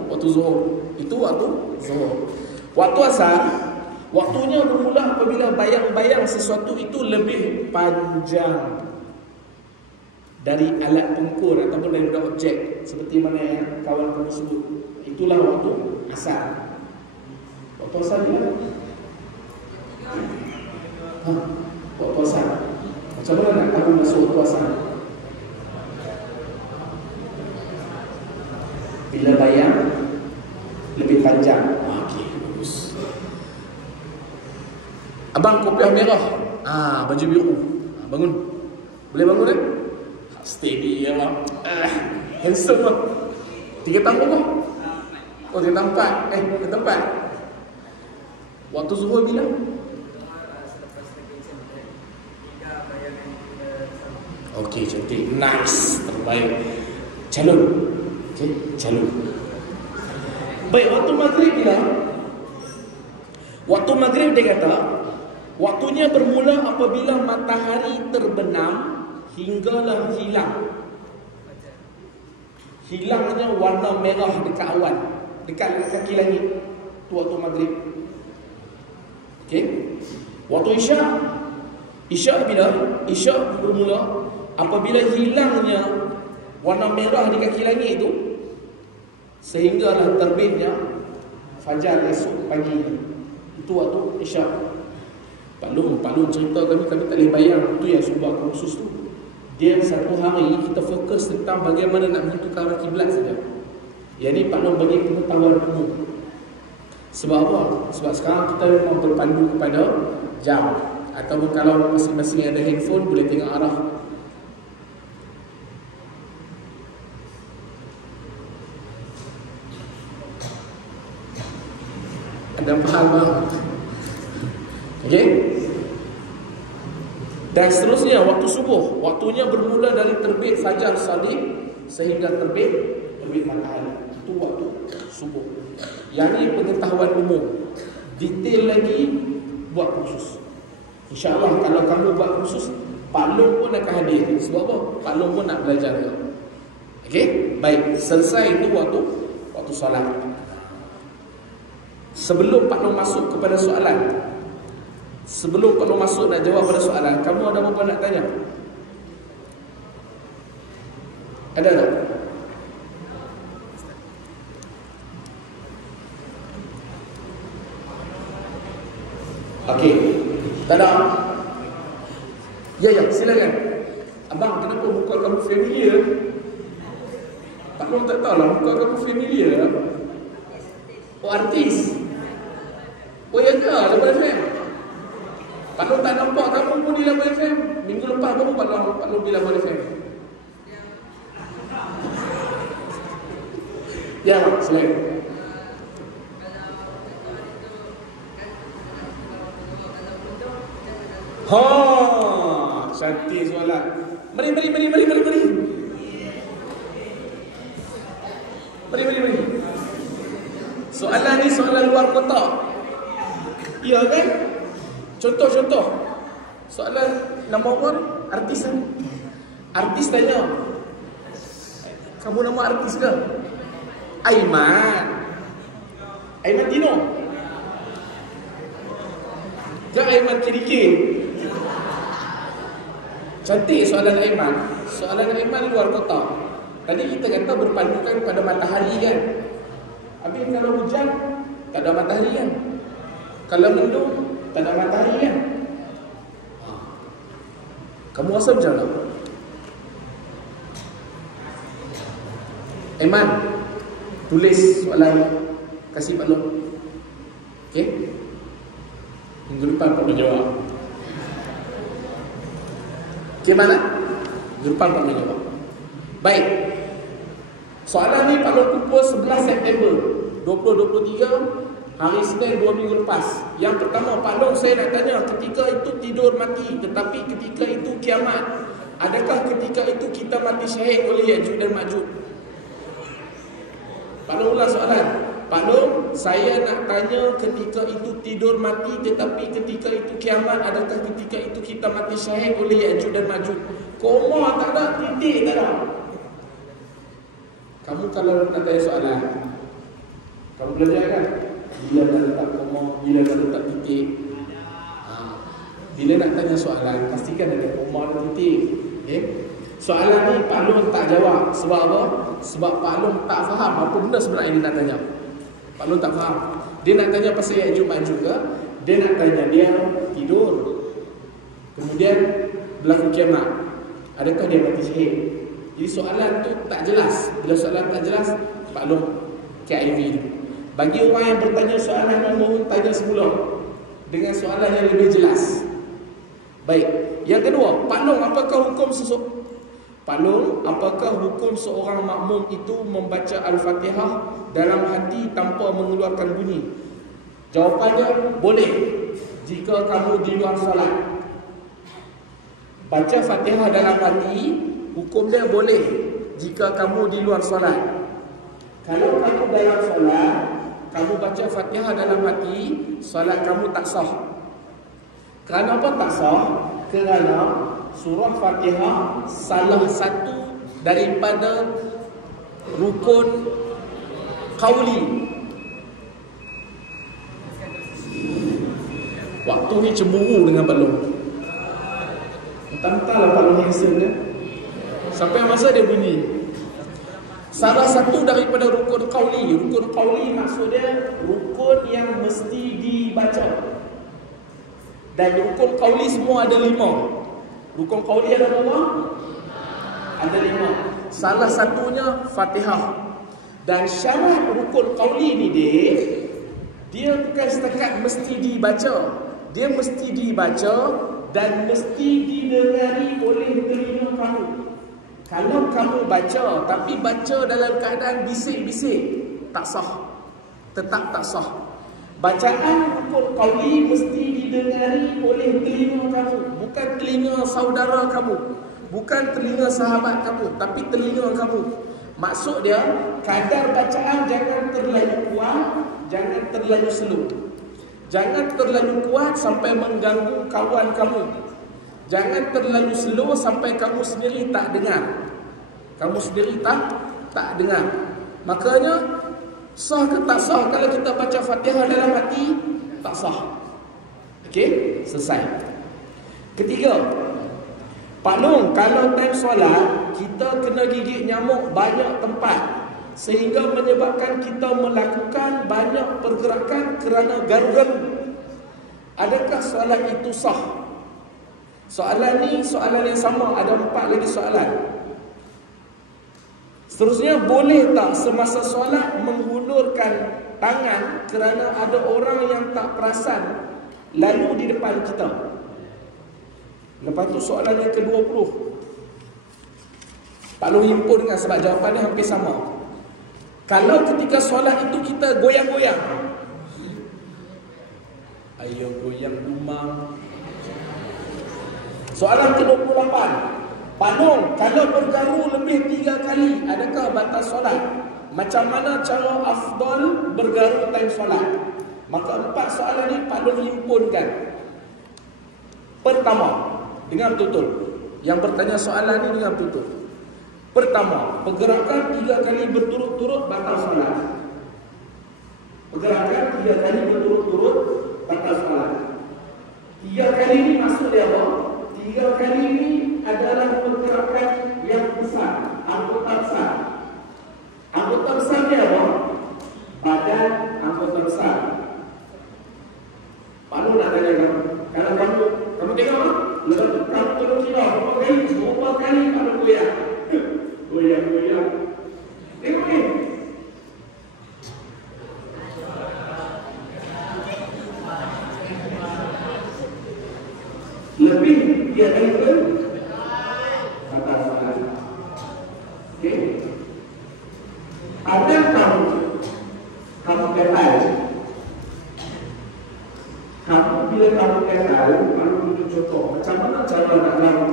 waktu zuhur. Itu waktu zuhur. Waktu asar, waktunya bermula apabila bayang-bayang sesuatu itu lebih panjang dari alat ukur ataupun daripada objek, seperti mana yang kawan kamu sebut. Itulah waktu asar. Waktu asar ni apa? Waktu asar. Macam mana nak tahu masuk waktu asar? Bila bayang lebih panjang. Okey, bagus. Abang kopiah merah. Baju biru. Bangun. Boleh bangun kan? Steady ya bang. Handsome lah. 3 tahun apa? Oh 3 tahun 4. 3 tahun 4. Waktu zuhur bila? Okey, cantik. Nice. Terbaik. Calon. Okey, calon. Baik, waktu maghrib bila? Waktu maghrib dia kata, waktunya bermula apabila matahari terbenam hinggalah hilang. Hilangnya warna merah dekat awan, dekat kaki langit. Itu waktu maghrib. Okey. Waktu Isyak bila? Isyak bermula apabila hilangnya warna merah di kaki langit itu sehinggalah terbitnya fajar esok pagi. Itu waktu Isyak. Pak Long cerita kami tak boleh bayang tu yang sebuah kursus tu. Dia satu hari kita fokus tentang bagaimana nak menentukan arah kiblat saja. Yang ni Pak Long bagi pengetahuan umum. Sebab apa? Sebab sekarang kita memang berpandu kepada jam. Ataupun kalau masing-masing ada handphone, boleh tengok arah. Ada faham bang? Okey? Dan seterusnya waktu subuh, waktunya bermula dari terbit fajar sadiq sehingga terbit matahari. Itu waktu subuh. Yang ini pengetahuan umum. Detail lagi buat kursus. InsyaAllah kalau kamu buat kursus, Pak Long pun akan hadir. Sebab apa? Pak Long pun nak belajar. Okey? Baik, selesai itu waktu solat. Sebelum Pak Long masuk kepada soalan, sebelum Pak Long masuk nak jawab pada soalan, kamu ada apa nak tanya? Ada tak? Okey. Tak ada. Ya, silakan. Abang, kenapa muka kamu familiar? Pak Long tak tahu lah muka kamu familiar. Oh, artis. Oh, ya ke? Lapan FM. Pak Long tak nampak kamu pun di Lapan FM. Minggu lepas baru Pak Long di Lapan FM. Ya, silakan. Ha, cantik soalan. Mari. Soalan ni soalan luar kotak. Ya kan? Contoh. Soalan nama apa? Artis. Artis tanya. Kamu nama artis ke? Aiman Dino. Jangan Aiman Kiriki. Cantik soalan Aiman. Soalan Aiman luar kotak. Tadi kita kata berpandukan pada matahari kan. Habis kalau hujan, tak ada matahari kan. Kalau mendung, tak ada matahari kan. Kamu rasa macam mana? Aiman, tulis soalan, kasih Pak Long. Okey? Minggu depan Pak Long jawab. Okey mana? Minggu depan Pak Long jawab. Baik. Soalan ni Pak Long kumpul 11 September 2023, hari Senin 2 minggu lepas. Yang pertama, Pak Long, saya nak tanya, ketika itu tidur mati, tetapi ketika itu kiamat, adakah ketika itu kita mati syahid oleh Ya'juj dan Ma'juj? Pak Long ulang soalan. Pak Long, saya nak tanya, ketika itu tidur mati, tetapi ketika itu kiamat, adakah ketika itu kita mati syahid oleh Ya'juj dan Ma'juj? Koma tak ada, titik tak ada. Kamu kalau nak tanya soalan, kamu belajar kan? Bila nak letak koma, bila nak letak titik. Bila nak tanya soalan, pastikan ada koma dan titik. Okay? Soalan ni Pak Long tak jawab. Sebab apa? Sebab Pak Long tak faham apa benda sebenarnya dia nak tanya. Pak Long tak faham. Dia nak tanya pasal Ya'juj Ma'juj ke? Dia nak tanya dia tidur, kemudian berlaku kiamat, adakah dia mati syahid? Jadi soalan tu tak jelas. Bila soalan tak jelas, Pak Long KIV ni. Bagi orang yang bertanya soalan, mohon tanya semula dengan soalan yang lebih jelas. Baik. Yang kedua, Pak Long, apakah hukum seorang makmum itu membaca Al-Fatihah dalam hati tanpa mengeluarkan bunyi? Jawapannya, boleh jika kamu di luar solat. Baca Fatihah dalam hati, hukum dia boleh jika kamu di luar solat. Kalau kamu dalam solat, kamu baca Fatihah dalam hati, solat kamu tak sah. Kenapa tak sah? Kerana surah Fatihah salah satu daripada rukun qauli. Waktu ni cemburu dengan Pak Long. Entah-entahlah Pak Long handsome dia. Sampai masa dia bunyi. Salah satu daripada rukun qauli. Rukun qauli maksudnya rukun yang mesti dibaca. Dan rukun qauli semua ada 5. Rukun qauli ada berapa? Ada 5. Salah satunya Fatihah. Dan syarat rukun qauli ni dia bukan setakat mesti dibaca. Dia mesti dibaca dan mesti didengari oleh telinga kamu. Kalau kamu baca tapi baca dalam keadaan bisik-bisik, tak sah. Tetap tak sah. Bacaan rukun qauli mesti didengari oleh telinga kamu, bukan telinga saudara kamu, bukan telinga sahabat kamu, tapi telinga kamu. Maksud dia, kadar bacaan jangan terlalu kuat, jangan terlalu slow. Jangan terlalu kuat sampai mengganggu kawan kamu. Jangan terlalu slow sampai kamu sendiri tak dengar. Kamu sendiri tak dengar. Makanya Sah ke tak sah kalau kita baca Fatihah dalam hati? Tak sah. Okey, selesai. Ketiga, Pak Long, kalau time solat kita kena gigit nyamuk banyak tempat sehingga menyebabkan kita melakukan banyak pergerakan kerana garu-garu. Adakah solat itu sah? Soalan ni soalan yang sama, ada 4 lagi soalan. Seterusnya, boleh tak semasa solat menghulurkan tangan kerana ada orang yang tak perasan lalu di depan kita? Lepas tu soalan yang ke-20. Pak Long himpunkan sebab jawapannya hampir sama. Kalau ketika solat itu kita goyang-goyang, ayo goyang rumah. Soalan ke-28. Pak Long, kalau bergaru lebih 3 kali, adakah batas solat? Macam mana cara afdal bergaru time solat? Maka 4 soalan ni Pak Long himpunkan. Pertama, dengar betul-betul. Yang bertanya soalan ni dengar betul-betul. Pertama, pergerakan 3 kali berturut-turut batal solat. Pergerakan 3 kali berturut-turut batal solat. 3 kali ni maksud dia apa? 3 kali ini adalah pergerakan yang besar, anggota besar. Anggota besar dia apa? Badan anggota besar. Pak Long nak tanya kamu, kalau kamu tengok, kamu turun kira, berapa kali kamu goyang? Goyang. Tengok ni. Lebih dia kali batal solat. Okey. Ada kamu gatal. Bila kamu gatal, kamu tunjuk contoh. Macam mana cara nak lawan?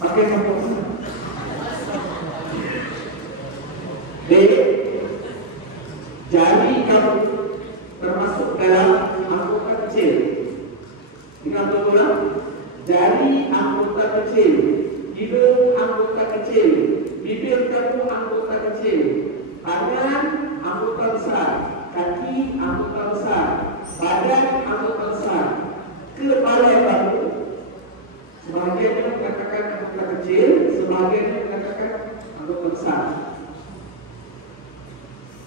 Pakai kamu. Jari kamu termasuk dalam anggota kecil. Ingat betul? Jari anggota kecil, hidung anggota kecil, bibir kamu anggota kecil, tangan anggota besar, kaki anggota besar, badan anggota besar, kepala kamu sebahagian mengatakan anggota kecil, sebahagian mengatakan anggota besar.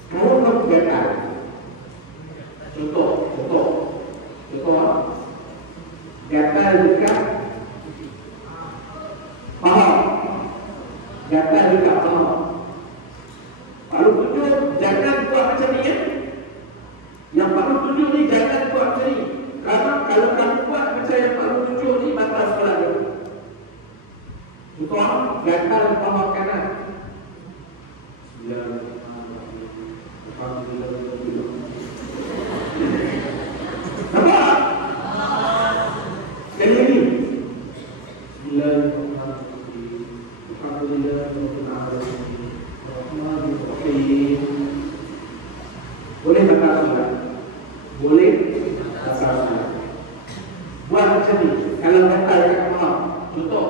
Kalau kamu gatal, contoh, gatal dekat paha, gatal dekat paha. Kalau tunjuk, jangan buat macam ni ya. Yang Pak Long tunjuk ni jangan buat macam ni. Kerana kalau kamu buat macam yang Pak Long tunjuk ni, batal solat dia. Contoh, gatal paha kanan. Boleh batal solat? Boleh batal solat. Buat macam ni. Kalau batal kat maaf, contoh.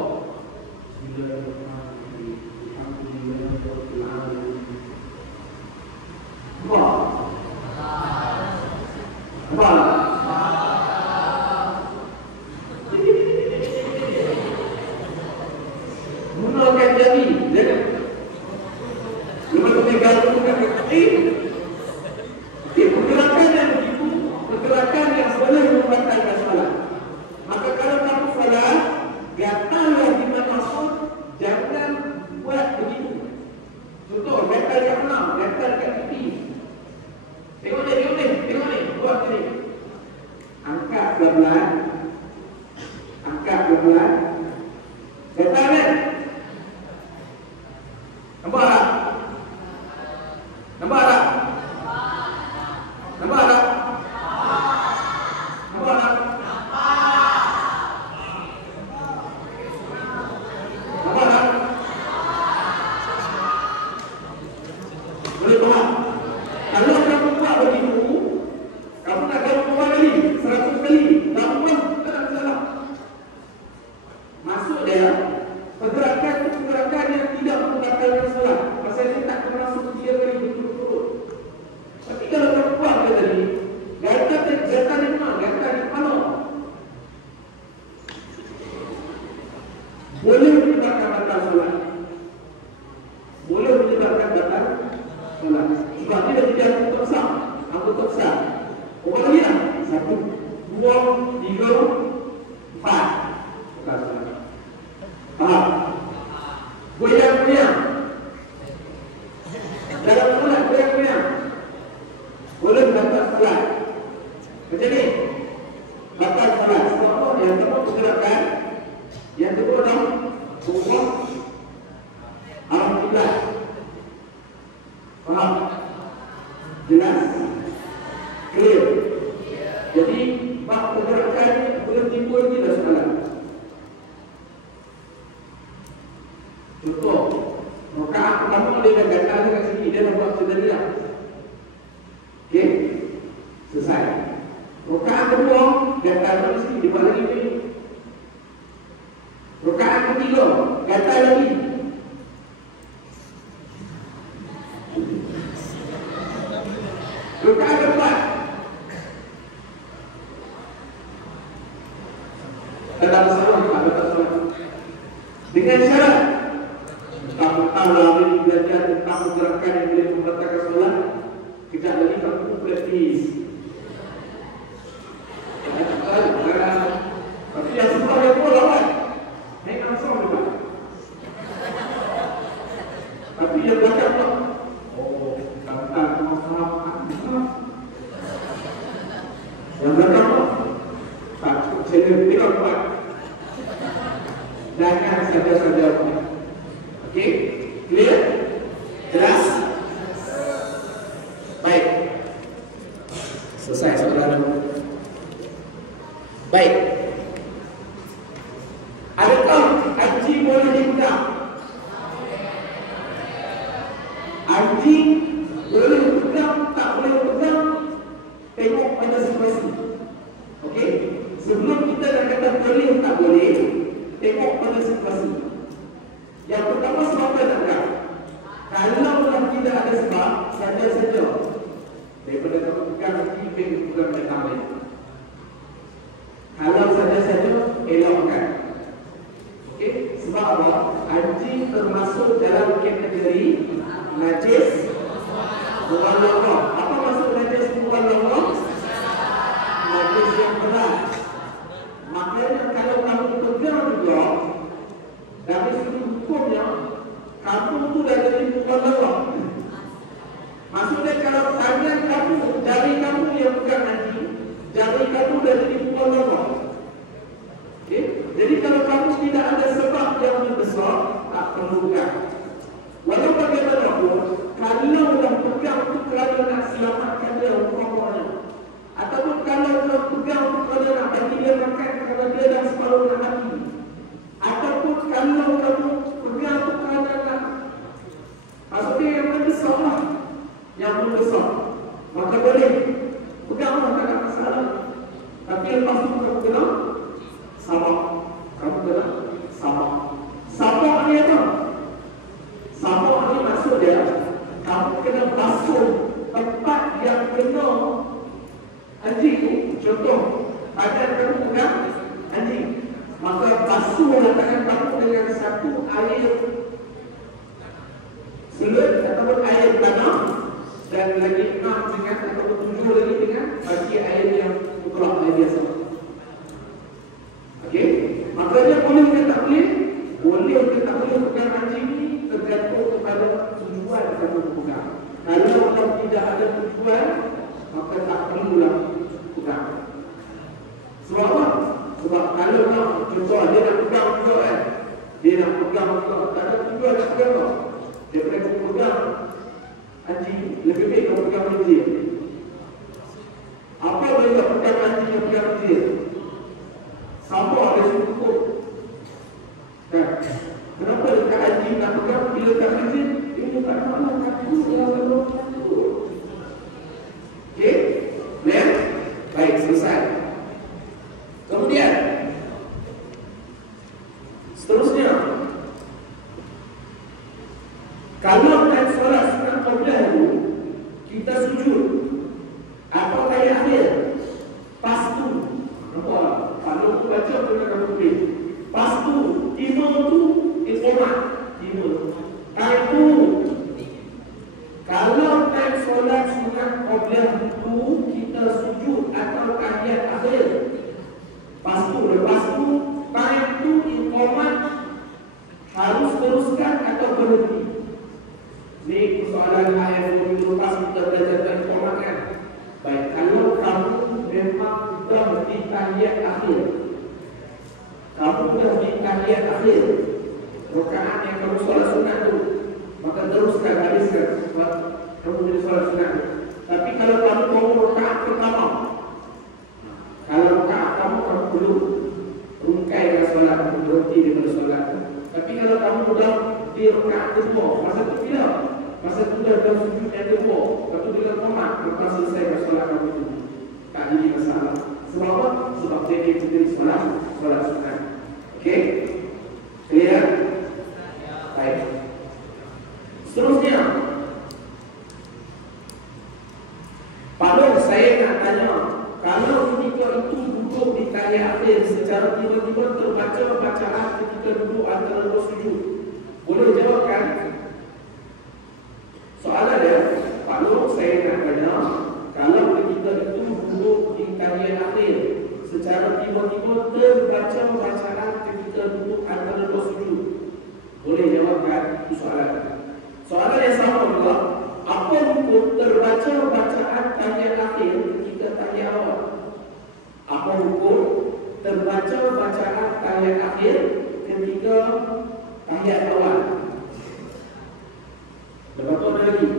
Gunakan jari, jangan. Lepas tu pegang kaki. Pergerakan yang begitu, pergerakan yang boleh membatalkan solat. Maka kalau kamu solat, gatal yang dimaksud, jangan buat begitu. Contoh, gatal kat mana? Gatal kat pipi. Tengok ni, buat ni. tadi, gatal di mana? Gatal di kepala. Boleh menyebabkan batal solat. Boleh menyebabkan batal solat. Sebab dia tidak anggota besar. Anggota besar. Berapa lagi dah? 1, 2, 3, 4. Batal solat. Faham? Goyang-goyang. Dalam solat goyang-goyang. Boleh batal solat. Macam ni. Batal solat. Sebab yang pertama pergerakan. Yang kedua adalah Allah Alhamdulillah. Faham? Jelas? Clear? Jadi bab pergerakan boleh timbul di dalam solat. Contoh, rakaat pertama dia dah gatal dekat sini, dia dah buat sederhana. Okey? Selesai. Rakaat kedua gatal di sini, dia buat lagi ni. Rakaat ketiga gatal lagi. Rakaat keempat dalam salat batal solat. Dengan syarat tentang ini belajar tentang pergerakan yang boleh membatalkan solat. Kejap lagi kamu praktis. Tapi yang sebelah yang pun lawan. Naik langsung juga. Tapi yang belakang tak. Oh, tak masalah. Yang belakang tak cukup saya tengok buat. Jangan saja-saja. Okey? Clear? Jelas? Baik. Selesai soalan. Baik. Adakah anjing boleh dipegang? Anjing boleh dipegang, tak boleh dipegang, tengok pada situasi. Okey? Sebelum kita dah kata boleh tak boleh, tengok pada situasi. Yang pertama, sebab apa nak pegang? Kalau tidak ada sebab, saja-saja daripada kamu pegang anjing, pegang dengan baik. Kalau saja-saja, elakkan. Okay. Sebab apa? Anjing termasuk dalam kategori najis mughalladhah. Apa maksud najis mughalladhah? Najis yang berat. Maknanya kalau kamu pegang juga, dari segi hukumnya, kamu tu dah jadi mughalladhah. Maksudnya kalau tangan kamu, jari kamu yang pegang anjing, jari kamu dah jadi mughalladhah. Okay. Jadi kalau kamu tidak ada sebab yang lebih besar, tak perlu pegang. Walau bagaimanapun, kalau dah pegang itu kerana nak selamatkan dia umpamanya, ataupun kalau dah pegang itu kerana nak bagi dia makan kerana dia dah separuh nak mati, ataupun kalau kamu pegang itu kerana nak, maksudnya yang membesar lah, yang membesar, maka boleh peganglah, tak ada masalah. Tapi lepas itu kamu pegang sama, kamu kena sama. Sama ni apa? Sama ni maksud dia, kamu kena basuh tempat yang kena anjing tu. Contoh, badan kamu pegang anjing, maka basuhlah tangan kamu dengan satu air sulut ataupun air tanah, dan lagi 6 dengan ataupun 7 lagi dengan bagi air yang mutlak, air biasa. Okey, maknanya boleh ke tak boleh? Boleh ke tak boleh pegang anjing ni tergantung kepada tujuan kamu pegang. Kalau tidak ada tujuan, maka tak perlulah pegang. Sebab apa? Sebab kalau nak, contoh dia nak pegang juga kan, dia nak pegang juga, tak ada tujuan nak pegang tak? Daripada kamu pegang anjing, lebih baik kamu pegang manusia. Apa boleh tak pegang anjing yang pegang manusia? Sama ada cukup. Kan? Kenapa dekat anjing nak pegang, bila tak izin, ini tak malah takut yang belum takut. Okey? Clear? Baik, selesai. Kemudian seterusnya, kalau nak solat sunat qablah itu kita sujud, apa tahiyat akhir. Kamu sudah di tahiyat akhir, rakaat yang kamu solat sunat tu, maka teruskan, habiskan sebab kamu jadi solat sunat. Tapi kalau kamu mau rakaat pertama, kalau rakaat kamu belum rungkaikan solat, berhenti daripada solat. Tapi kalau kamu sudah di rakaat kedua, masa tu bila? Masa tu dah dalam sujud yang kedua, lepas tu bila komat, lepas selesai solat kamu itu, tak jadi masalah. Sebab apa? Sebab dia ikuti solat sunat. Okey? Clear? Baik. Seterusnya, Pak saya nak tanya, kalau ketika itu duduk di tahiyat akhir secara tiba-tiba terbaca bacaan ketika duduk antara dua sujud, boleh jawab kan? Soalan dia, Pak saya nak tanya, kalau ketika itu duduk di tahiyat akhir secara tiba-tiba terbaca bacaan ketika duduk antara dua sujud, boleh jawab kan? Itu soalan. Soalan yang sama juga, apa hukum terbaca bacaan tahiyat akhir ketika tahiyat awal? Apa hukum terbaca bacaan tahiyat akhir ketika tahiyat awal? Lepas tu ada lagi.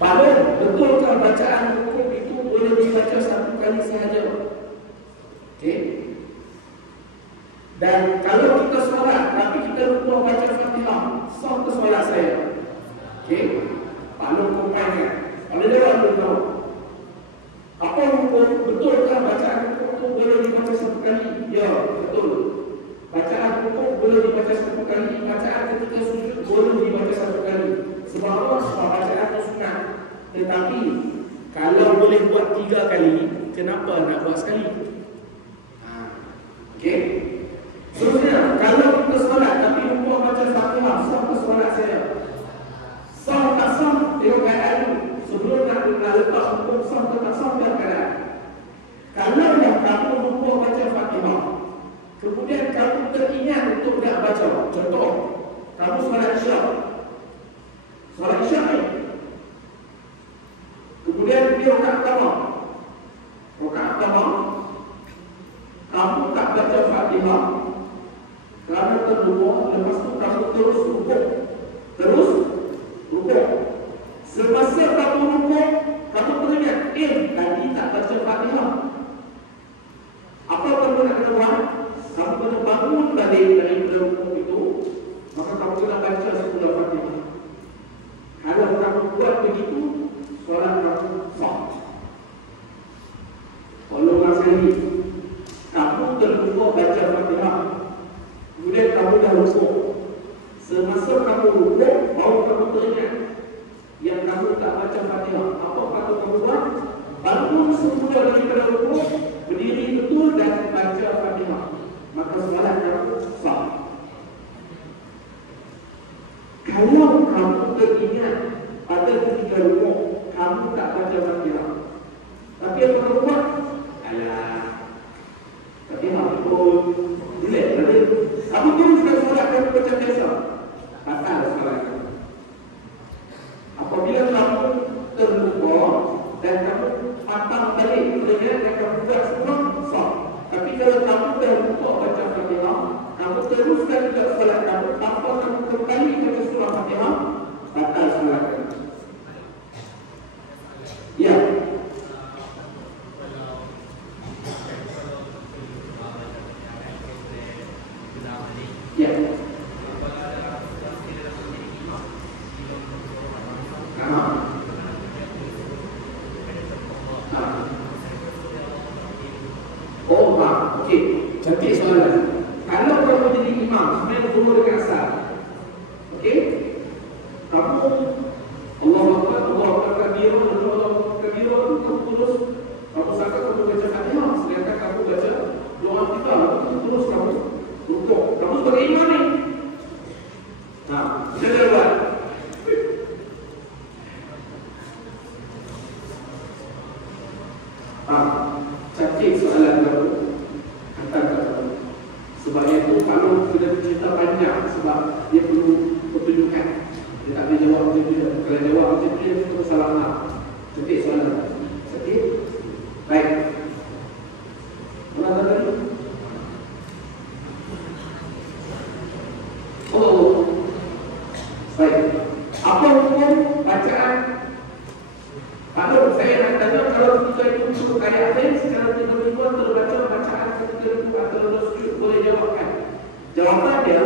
Pada betulkah bacaan hukum itu boleh dibaca satu kali sahaja? Okey. Dan kalau kita solat tapi kita lupa baca Fatihah, sah ke solat saya? Okey. Pak Long komenkan. Kalau dia orang tahu. Apa hukum, betulkah bacaan hukum itu boleh dibaca satu kali? Ya, betul. Bacaan hukum boleh dibaca satu kali, bacaan ketika sujud boleh dibaca satu kali. Sebab apa? Sebab bacaan itu sunat. Tetapi kalau boleh buat 3 kali, kenapa nak buat sekali? Okey. Seterusnya, kalau kita solat tapi lupa baca Fatihah, sah ke solat saya? Sah tak sah? Tengok keadaan dulu. Sebelum nak lepas hukum sah ke tak sah, tengok keadaan. Kalau yang kamu lupa baca Fatihah, kemudian kamu teringat untuk nak baca, contoh, kamu solat Isyak. Solat Isyak ni. Kemudian dia rakaat pertama. Rakaat pertama, kamu tak baca Fatihah kerana terlupa, lepas tu kamu terus rukuk. Terus rukuk. Semasa kamu rukuk, kamu teringat, tadi tak baca Fatihah. Apa kamu nak kena buat? Kamu kena bangun balik dari rukuk itu, maka kamu kena baca 10 Fatihah. Kalau kamu buat begitu, solat kamu sah. Kalau masa ini kamu terlupa baca Fatihah, kemudian kamu dah rukuk. Semasa kamu rukuk, baru kamu teringat yang kamu tak baca Fatihah. Apa kata kamu buat? Bangun semula daripada rukuk, berdiri betul dan baca Fatihah. Maka solat kamu sah. Kalau kamu teringat pada ketika rukuk, kamu tak baca Fatihah, tapi yang kamu buat, Fatihah betul, boleh, boleh. Kamu teruskan solat kamu macam biasa, batal solat kamu. Apabila kamu terlupa dan kamu patang balik teringat dan kamu buat semua, sah. Tapi kalau kamu dah lupa baca Fatihah, kamu teruskan juga solat kamu tanpa kamu kembali baca surah Fatihah, batal solat kamu. Ya. Ya. Oh, okey. Cantik soalan. Kalau kamu jadi imam, sebenarnya guru dekat asal. Okey? Kamu Allahu Akbar, Allahu Akbar kabir, Allahu Akbar kabir, kamu terus kamu sangka kamu baca Fatihah, sedangkan kamu baca doa kita, terus kamu rukuk. Kamu sebagai imam ni. Nah, jangan buat. Cantik soalan kamu. Sebab itu kalau sudah cerita panjang, sebab dia perlu pertunjukan. Dia tak boleh jawab macam dia. Kalau jawab macam dia, terus salah nak. Ketik soalan. Okey? Baik. Mana tadi? Oh. Baik. Apa hukum bacaan? Kalau saya nak tanya, kalau kita itu ayat lain secara tiba-tiba terbaca bacaan ketika itu atau sujud, boleh jawabkan? Jawapan dia,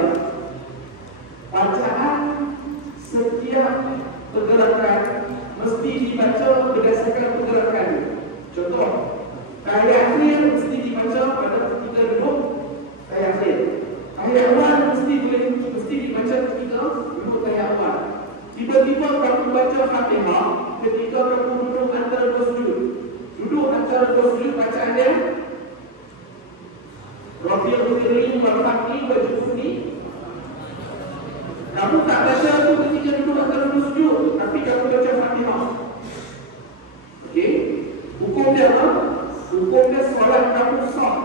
bacaan setiap pergerakan mesti dibaca berdasarkan pergerakan. Contoh, ayat akhir mesti dibaca pada ketika duduk ayat akhir. Ayat awal mesti dibaca ketika duduk ayat awal. Tiba-tiba kamu baca Fatihah ketika kamu duduk antara dua sujud. Duduk antara dua sujud, bacaan dia Rabbil Ghafiri warhamni waj'alni. Kamu tak baca tu ketika duduk antara dua sujud, tapi kamu baca Fatihah. Okey? Hukum dia apa? Hukum dia solat kamu sah.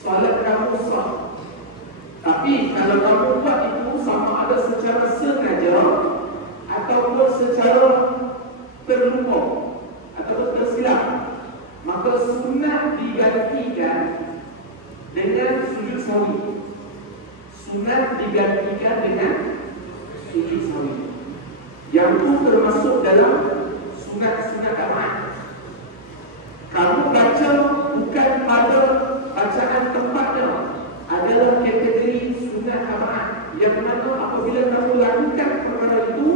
Solat kamu sah. Tapi kalau kamu buat itu sama ada secara sengaja ataupun secara terlupa ataupun tersilap, maka sunat digantikan dengan sujud sahwi. Sunat digantikan dengan sujud sahwi. Yang itu termasuk dalam sunat-sunat jamaah. Kamu baca bukan pada bacaan tempatnya, adalah kategori sunat jamaah, yang mana apabila kamu lakukan perkara itu,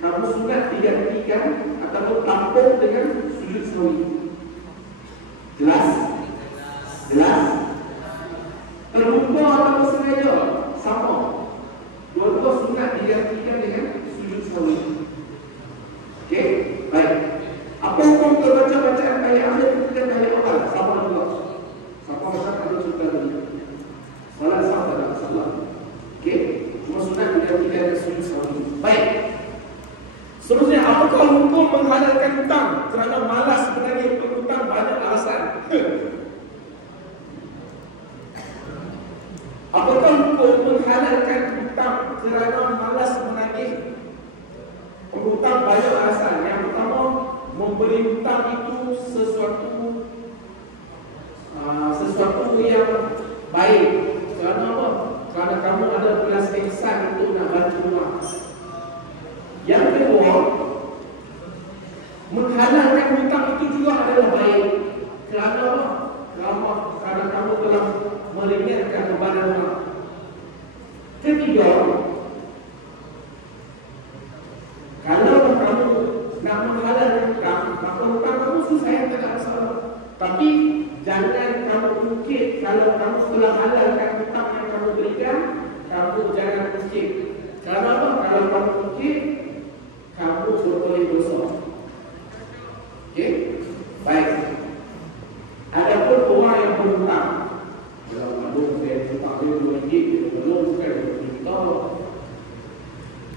kamu sunat digantikan ataupun tampung dengan sujud sahwi. Jelas? Jelas? Terlupa atau sengaja sama. Dua-dua sunat digantikan dengan sujud sahwi. Okey? Baik. Apa hukum terbaca bacaan ayat akhir ketika ayat awal? Sama juga. Siapa macam ada cerita tadi? Salah sama tak salah. Okey? Cuma sunat digantikan dengan sujud sahwi. Baik. Seterusnya, apakah hukum menghalalkan hutang kerana malas menagih hutang? Banyak alasan. Apakah hukum menghalalkan hutang kerana malas menagih hutang? Banyak alasan. Yang pertama, memberi hutang itu sesuatu yang baik. Kerana apa? Kerana kamu ada belas ihsan untuk nak bantu orang. Yang kedua, menghalalkan hutang itu juga adalah baik. Kerana apa? Kerana kamu telah meringankan beban orang. Ketiga, kalau kamu nak menghalalkan hutang, maka hutang kamu susah, yang tak ada masalah. Tapi jangan kamu ungkit. Kalau kamu telah halalkan hutang yang kamu berikan, kamu jangan ungkit. Kerana apa? Kalau kamu ungkit, kamu berboleh dosa. Okey? Baik. Adapun orang yang berhutang, kalau belum saya hutang dia RM2, belum bukan RM2.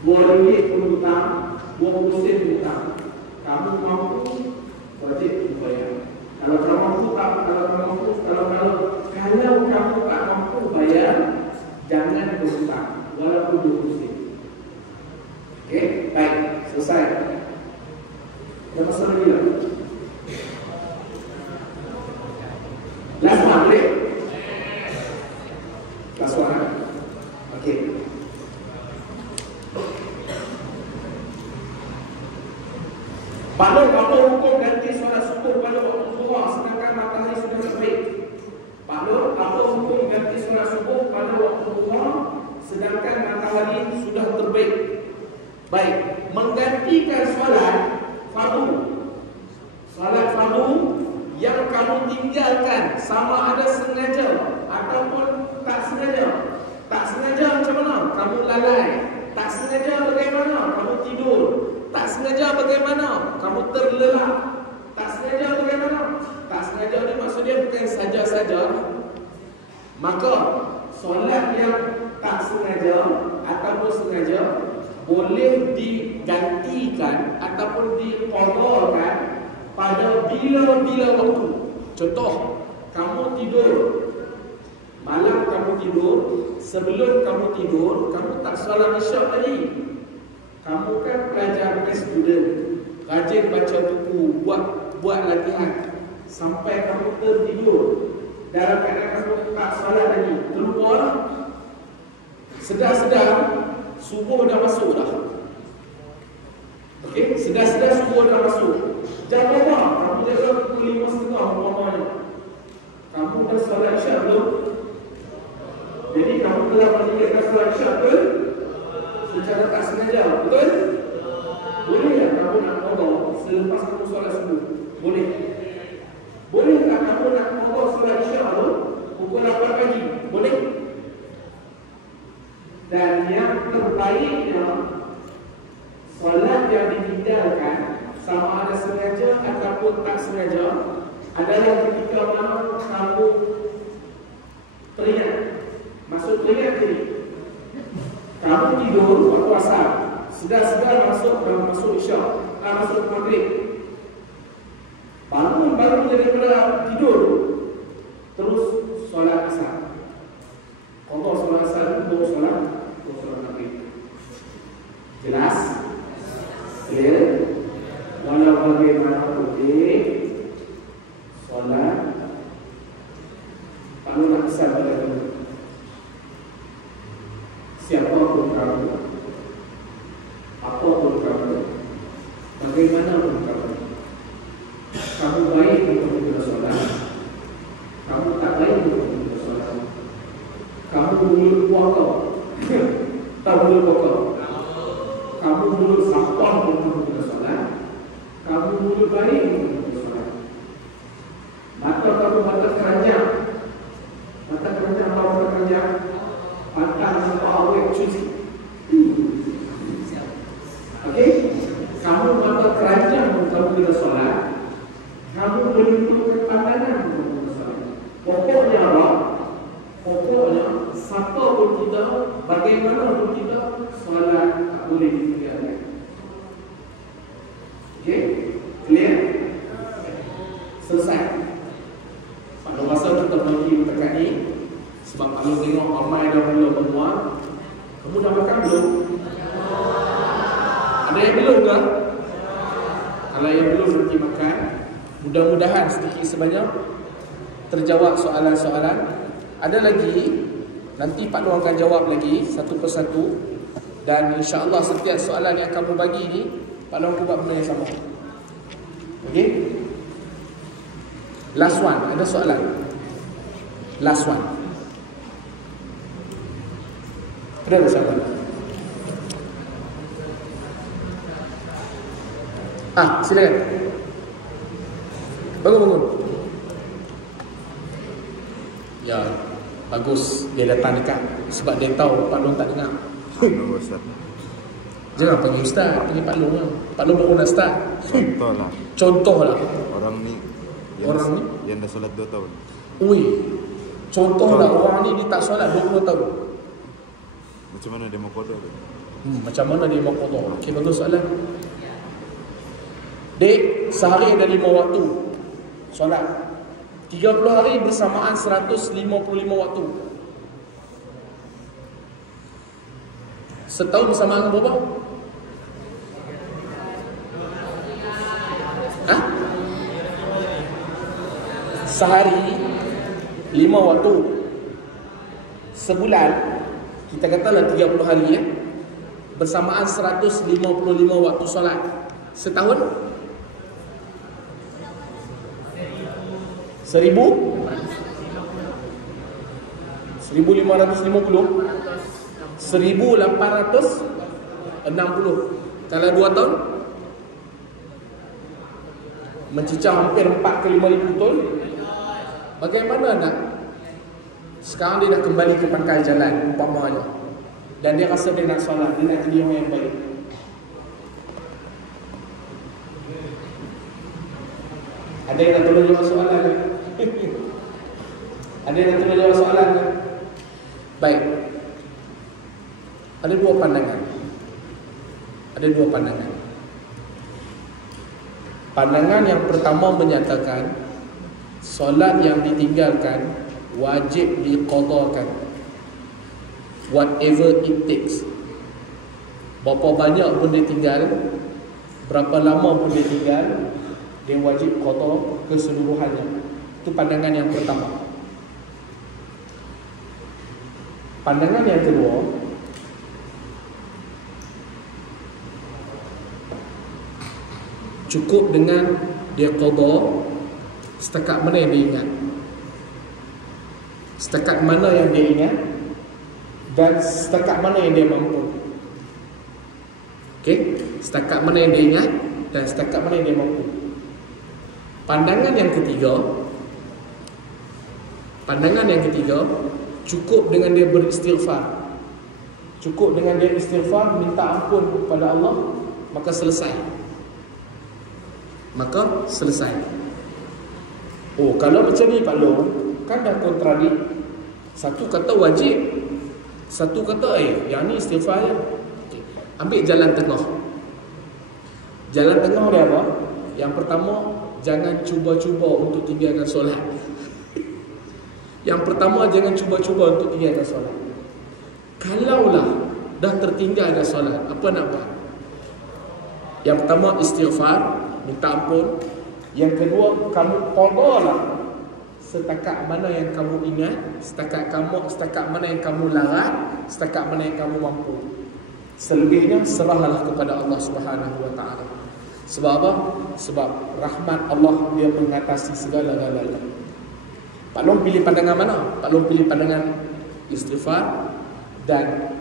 RM2 pun hutang, RM20 hutang. Kamu mampu, wajib bayar. Kalau kamu mampu, kalau kamu tak mampu bayar, jangan berhutang, walaupun RM20. Okey? Baik. Selesai. Ada masalah lagi tak? Last one, boleh? Last one. Okey. Pada apa hukum ganti solat subuh pada waktu zuhur sedangkan matahari sudah terbit? Pada apa hukum ganti solat subuh pada waktu zuhur sedangkan matahari sudah terbit? Baik, menggantikan solat fardu yang kamu tinggalkan, sama ada sengaja ataupun tak sengaja. Tak sengaja macam mana? Kamu lalai. Tak sengaja bagaimana? Kamu tidur. Tak sengaja bagaimana? Kamu terlelap. Tak sengaja bagaimana? Tak sengaja ni maksudnya bukan saja-saja. Maka solat yang tak sengaja ataupun sengaja boleh digantikan ataupun diqadhakan pada bila-bila waktu. Contoh, kamu tidur malam kamu tidur, sebelum kamu tidur, kamu tak solat isyak tadi. Kamu kan pelajar student, rajin baca buku, buat latihan sampai kamu tertidur. Dalam keadaan kamu tak solat lagi, terlupa. Sedar-sedar subuh dah masuk dah. Okey, sedar-sedar subuh dah masuk. Jangan apa, kamu jaga pukul 5.30 umpamanya. Kamu dah solat isyak belum? Jadi kamu telah meninggalkan solat isyak ke? Secara tak sengaja, betul? Boleh tak kamu nak qada selepas kamu solat subuh? Boleh. Boleh tak kamu nak qada solat isyak tu pukul 8 pagi? Boleh. Dan yang terbaiknya, solat yang ditinggalkan sama ada sengaja ataupun tak sengaja adalah ketika mana kamu teringat. Maksud teringat tadi, kamu tidur waktu asar, sedar-sedar masuk isyak, masuk maghrib, bangun baru daripada tidur, terus solat asar. Kalau solat asar itu solat maghrib. Jelas? Clear? Walau bagaimanapun solat kalau nak asal pada kamu, siapapun kamu, apapun kamu, bagaimanapun kamu baik untuk bersolat, kamu tak baik untuk bersolat, kamu mulut puaka, tak mulut puaka, kamu mulut sampah untuk bersolat, kamu mulut baik untuk bersolat, mata kamu mata keranjang, mata keranjang, mata nampak awet cuci. Okey, kamu mata keranjang untuk kamu bersolat, kamu perlukan pandangan untuk bersolat. Pokoknya apa? Pokoknya siapa pun kita, bagaimana pun kita, solat tak boleh ditinggalkan. Okey, clear? Selesai. Pada masa kita pergi berdekat ni, sebab kalau tengok ramai dah mula menguat, kamu dah makan belum? Ada yang belum ke? Kalau yang belum nanti makan, mudah-mudahan sedikit sebanyak terjawab soalan-soalan. Ada lagi, nanti Pak Long akan jawab lagi satu persatu. Dan insya-Allah setiap soalan yang kamu bagi ni, Pak Long buat benda yang sama. Okey? Last one, ada soalan? Last one. Ada soalan? Silakan. Bangun. Ya, bagus dia datang dekat sebab dia tahu Pak Long tak dengar. Jangan panggil ustaz, panggil Pak Long lah. Pak Long baru nak start. Contohlah. Orang ni yang dah solat 2 tahun. Ui. Contohlah orang ni dia tak solat 20 tahun. Macam mana dia mau qada tu? Macam mana dia mau qada? Okey, bagus soalan. Dek, sehari ada 5 waktu solat. 30 hari bersamaan 155 waktu. Setahun bersamaan berapa? Sehari 5 waktu. Sebulan kita katalah 30 hari ya. Bersamaan 155 waktu solat. Setahun 1550 1860. Kalau 2 tahun mencicah hampir 4 ke 5 ribu ton. Bagaimana nak? Sekarang dia dah kembali ke pangkal jalan umpamanya, dan dia rasa dia nak solat, dia nak jadi orang yang baik. Ada yang nak tolong jawab soalan? Ada yang nak tolong jawab soalan? Baik. Ada dua pandangan. Pandangan yang pertama menyatakan solat yang ditinggalkan wajib diqadakan, whatever it takes. Berapa banyak pun dia tinggal, berapa lama pun dia tinggal, dia wajib qada keseluruhannya. Itu pandangan yang pertama. Pandangan yang kedua, cukup dengan dia qada setakat mana yang dia ingat, setakat mana yang dia ingat, dan setakat mana yang dia mampu. Okey, setakat mana yang dia ingat dan setakat mana yang dia mampu. Pandangan yang ketiga, cukup dengan dia beristighfar. Cukup dengan dia istighfar, minta ampun kepada Allah, maka selesai. Oh, kalau macam ni Pak Long, kan dah kontradik. Satu kata wajib, satu kata yang ni istighfar je. Okay. Ambil jalan tengah. Jalan tengah dia apa? Yang pertama, jangan cuba-cuba untuk tinggalkan solat. Yang pertama, jangan cuba-cuba untuk tinggalkan solat. Kalaulah dah tertinggalkan solat, apa nak buat? Yang pertama, istighfar, minta ampun. Yang kedua, kamu qadalah setakat mana yang kamu ingat, setakat mana yang kamu larat, setakat mana yang kamu mampu. Selebihnya serahlah kepada Allah Subhanahu wa taala. Sebab apa? Sebab rahmat Allah dia mengatasi segala-galanya. Pak Long pilih pandangan mana? Pak Long pilih pandangan istighfar dan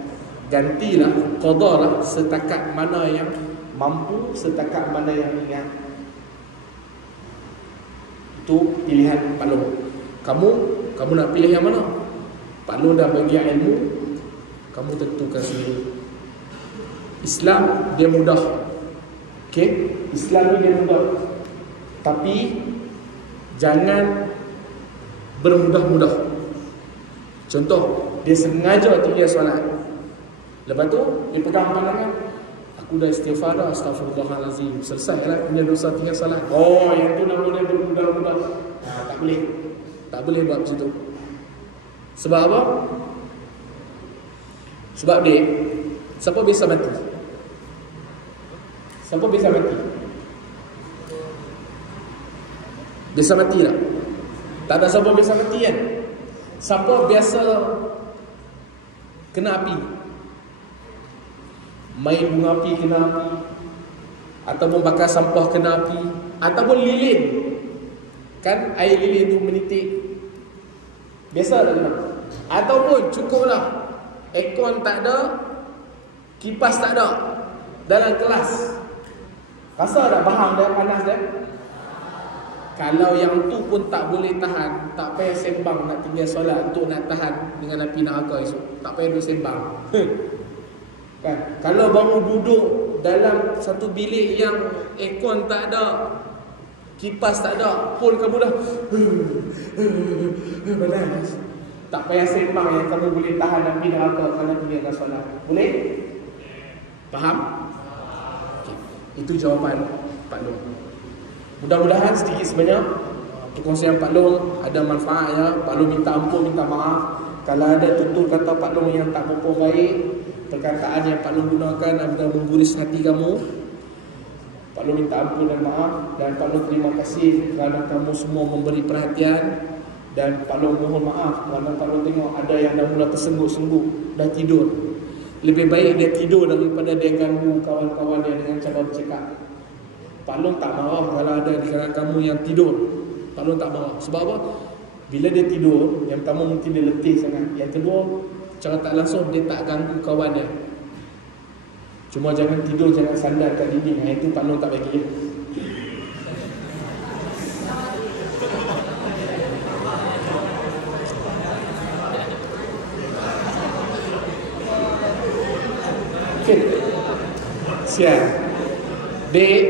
gantilah, qadalah setakat mana yang mampu, setakat mana yang ingat. Itu pilihan Pak Long. Kamu nak pilih yang mana? Pak Long dah bagi ilmu, kamu tentukan sendiri. Islam dia mudah. Okey, Islam ni dia mudah. Tapi jangan bermudah-mudah. Contoh, dia sengaja tinggal solat. Lepas tu dia pegang pandangan, aku dah istighfar dah, astagfirullahalazim, selesai lah punya dosa tinggal solat. Oh, yang tu namanya bermudah-mudah. Tak boleh. Tak boleh buat macam tu. Sebab apa? Sebab dia, siapa biasa mati? Siapa biasa mati? Biasa mati tak? Tak ada siapa biasa mati kan? Siapa biasa kena api? Main bunga api kena api, ataupun bakar sampah kena api, ataupun lilin. Kan air lilin tu menitik. Biasa tak kena? Ataupun cukuplah aircon tak ada, kipas tak ada dalam kelas. Rasa tak faham dia panas dia? Kalau yang tu pun tak boleh tahan, tak payah sembang nak tinggal solat untuk nak tahan dengan api neraka esok. Tak payah duduk sembang. Kan? Kalau baru duduk dalam satu bilik yang aircon tak ada, kipas tak ada, pun kamu dah panas. Tak payah sembang yang kamu boleh tahan api neraka kalau tinggalkan solat. Boleh? Faham? Itu jawapan Pak Long. Mudah-mudahan sedikit sebanyak perkongsian Pak Long ada manfaatnya. Pak Long minta ampun, minta maaf kalau ada tutur kata Pak Long yang tak berapa baik, perkataan yang Pak Long gunakan adalah mengguris hati kamu. Pak Long minta ampun dan maaf, dan Pak Long terima kasih kerana kamu semua memberi perhatian, dan Pak Long mohon maaf kerana Pak Long tengok ada yang dah mula tersengguk-sengguk, dah tidur. Lebih baik dia tidur daripada dia ganggu kawan-kawan dia dengan cara bercakap. Pak Long tak marah kalau ada di kalangan kamu yang tidur. Pak Long tak marah. Sebab apa? Bila dia tidur, yang pertama mungkin dia letih sangat. Yang kedua, cara tak langsung dia tak ganggu kawan dia. Cuma jangan tidur, jangan sandar kat dinding. Itu Pak Long tak bagi. Sial. Dek,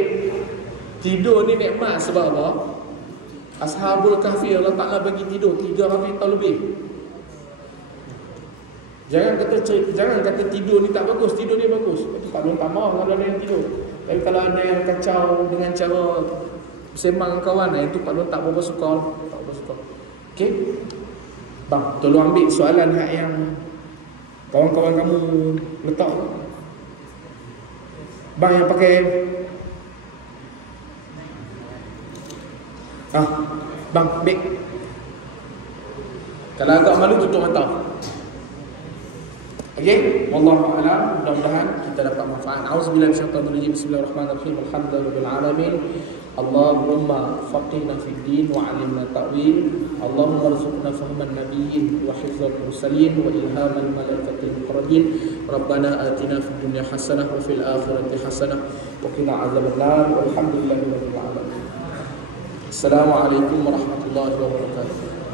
tidur ni nikmat sebab apa? Ashabul Kahfi Allah Ta'ala bagi tidur 300 tahun lebih. Jangan kata tidur ni tak bagus, tidur ni bagus. Itu Pak Long tak mahu kalau ada yang tidur. Tapi kalau ada yang kacau dengan cara sembang kawan, itu Pak Long tak berapa suka. Tak berapa suka. Okey. Bang, tolong ambil soalan hak yang kawan-kawan kamu letak. Bang yang pakai bang, ambil. Kalau agak malu tutup mata. Okey, wallahu a'lam. Mudah-mudahan kita dapat manfaat. Auzubillahi minasyaitonir rajim. Bismillahirrahmanirrahim. Alhamdulillahirabbil alamin. Allahumma faqihna fid din wa 'allimna ta'wil. Allahumma arzuqna fahman nabiyyin wa hifdzal mursalin wa ilhamal malaikatil muqarrabin. Rabbana atina fid dunya hasanah wa fil akhirati hasanah wa qina adzabannar. Walhamdulillahirabbil alamin. Assalamualaikum warahmatullahi wabarakatuh.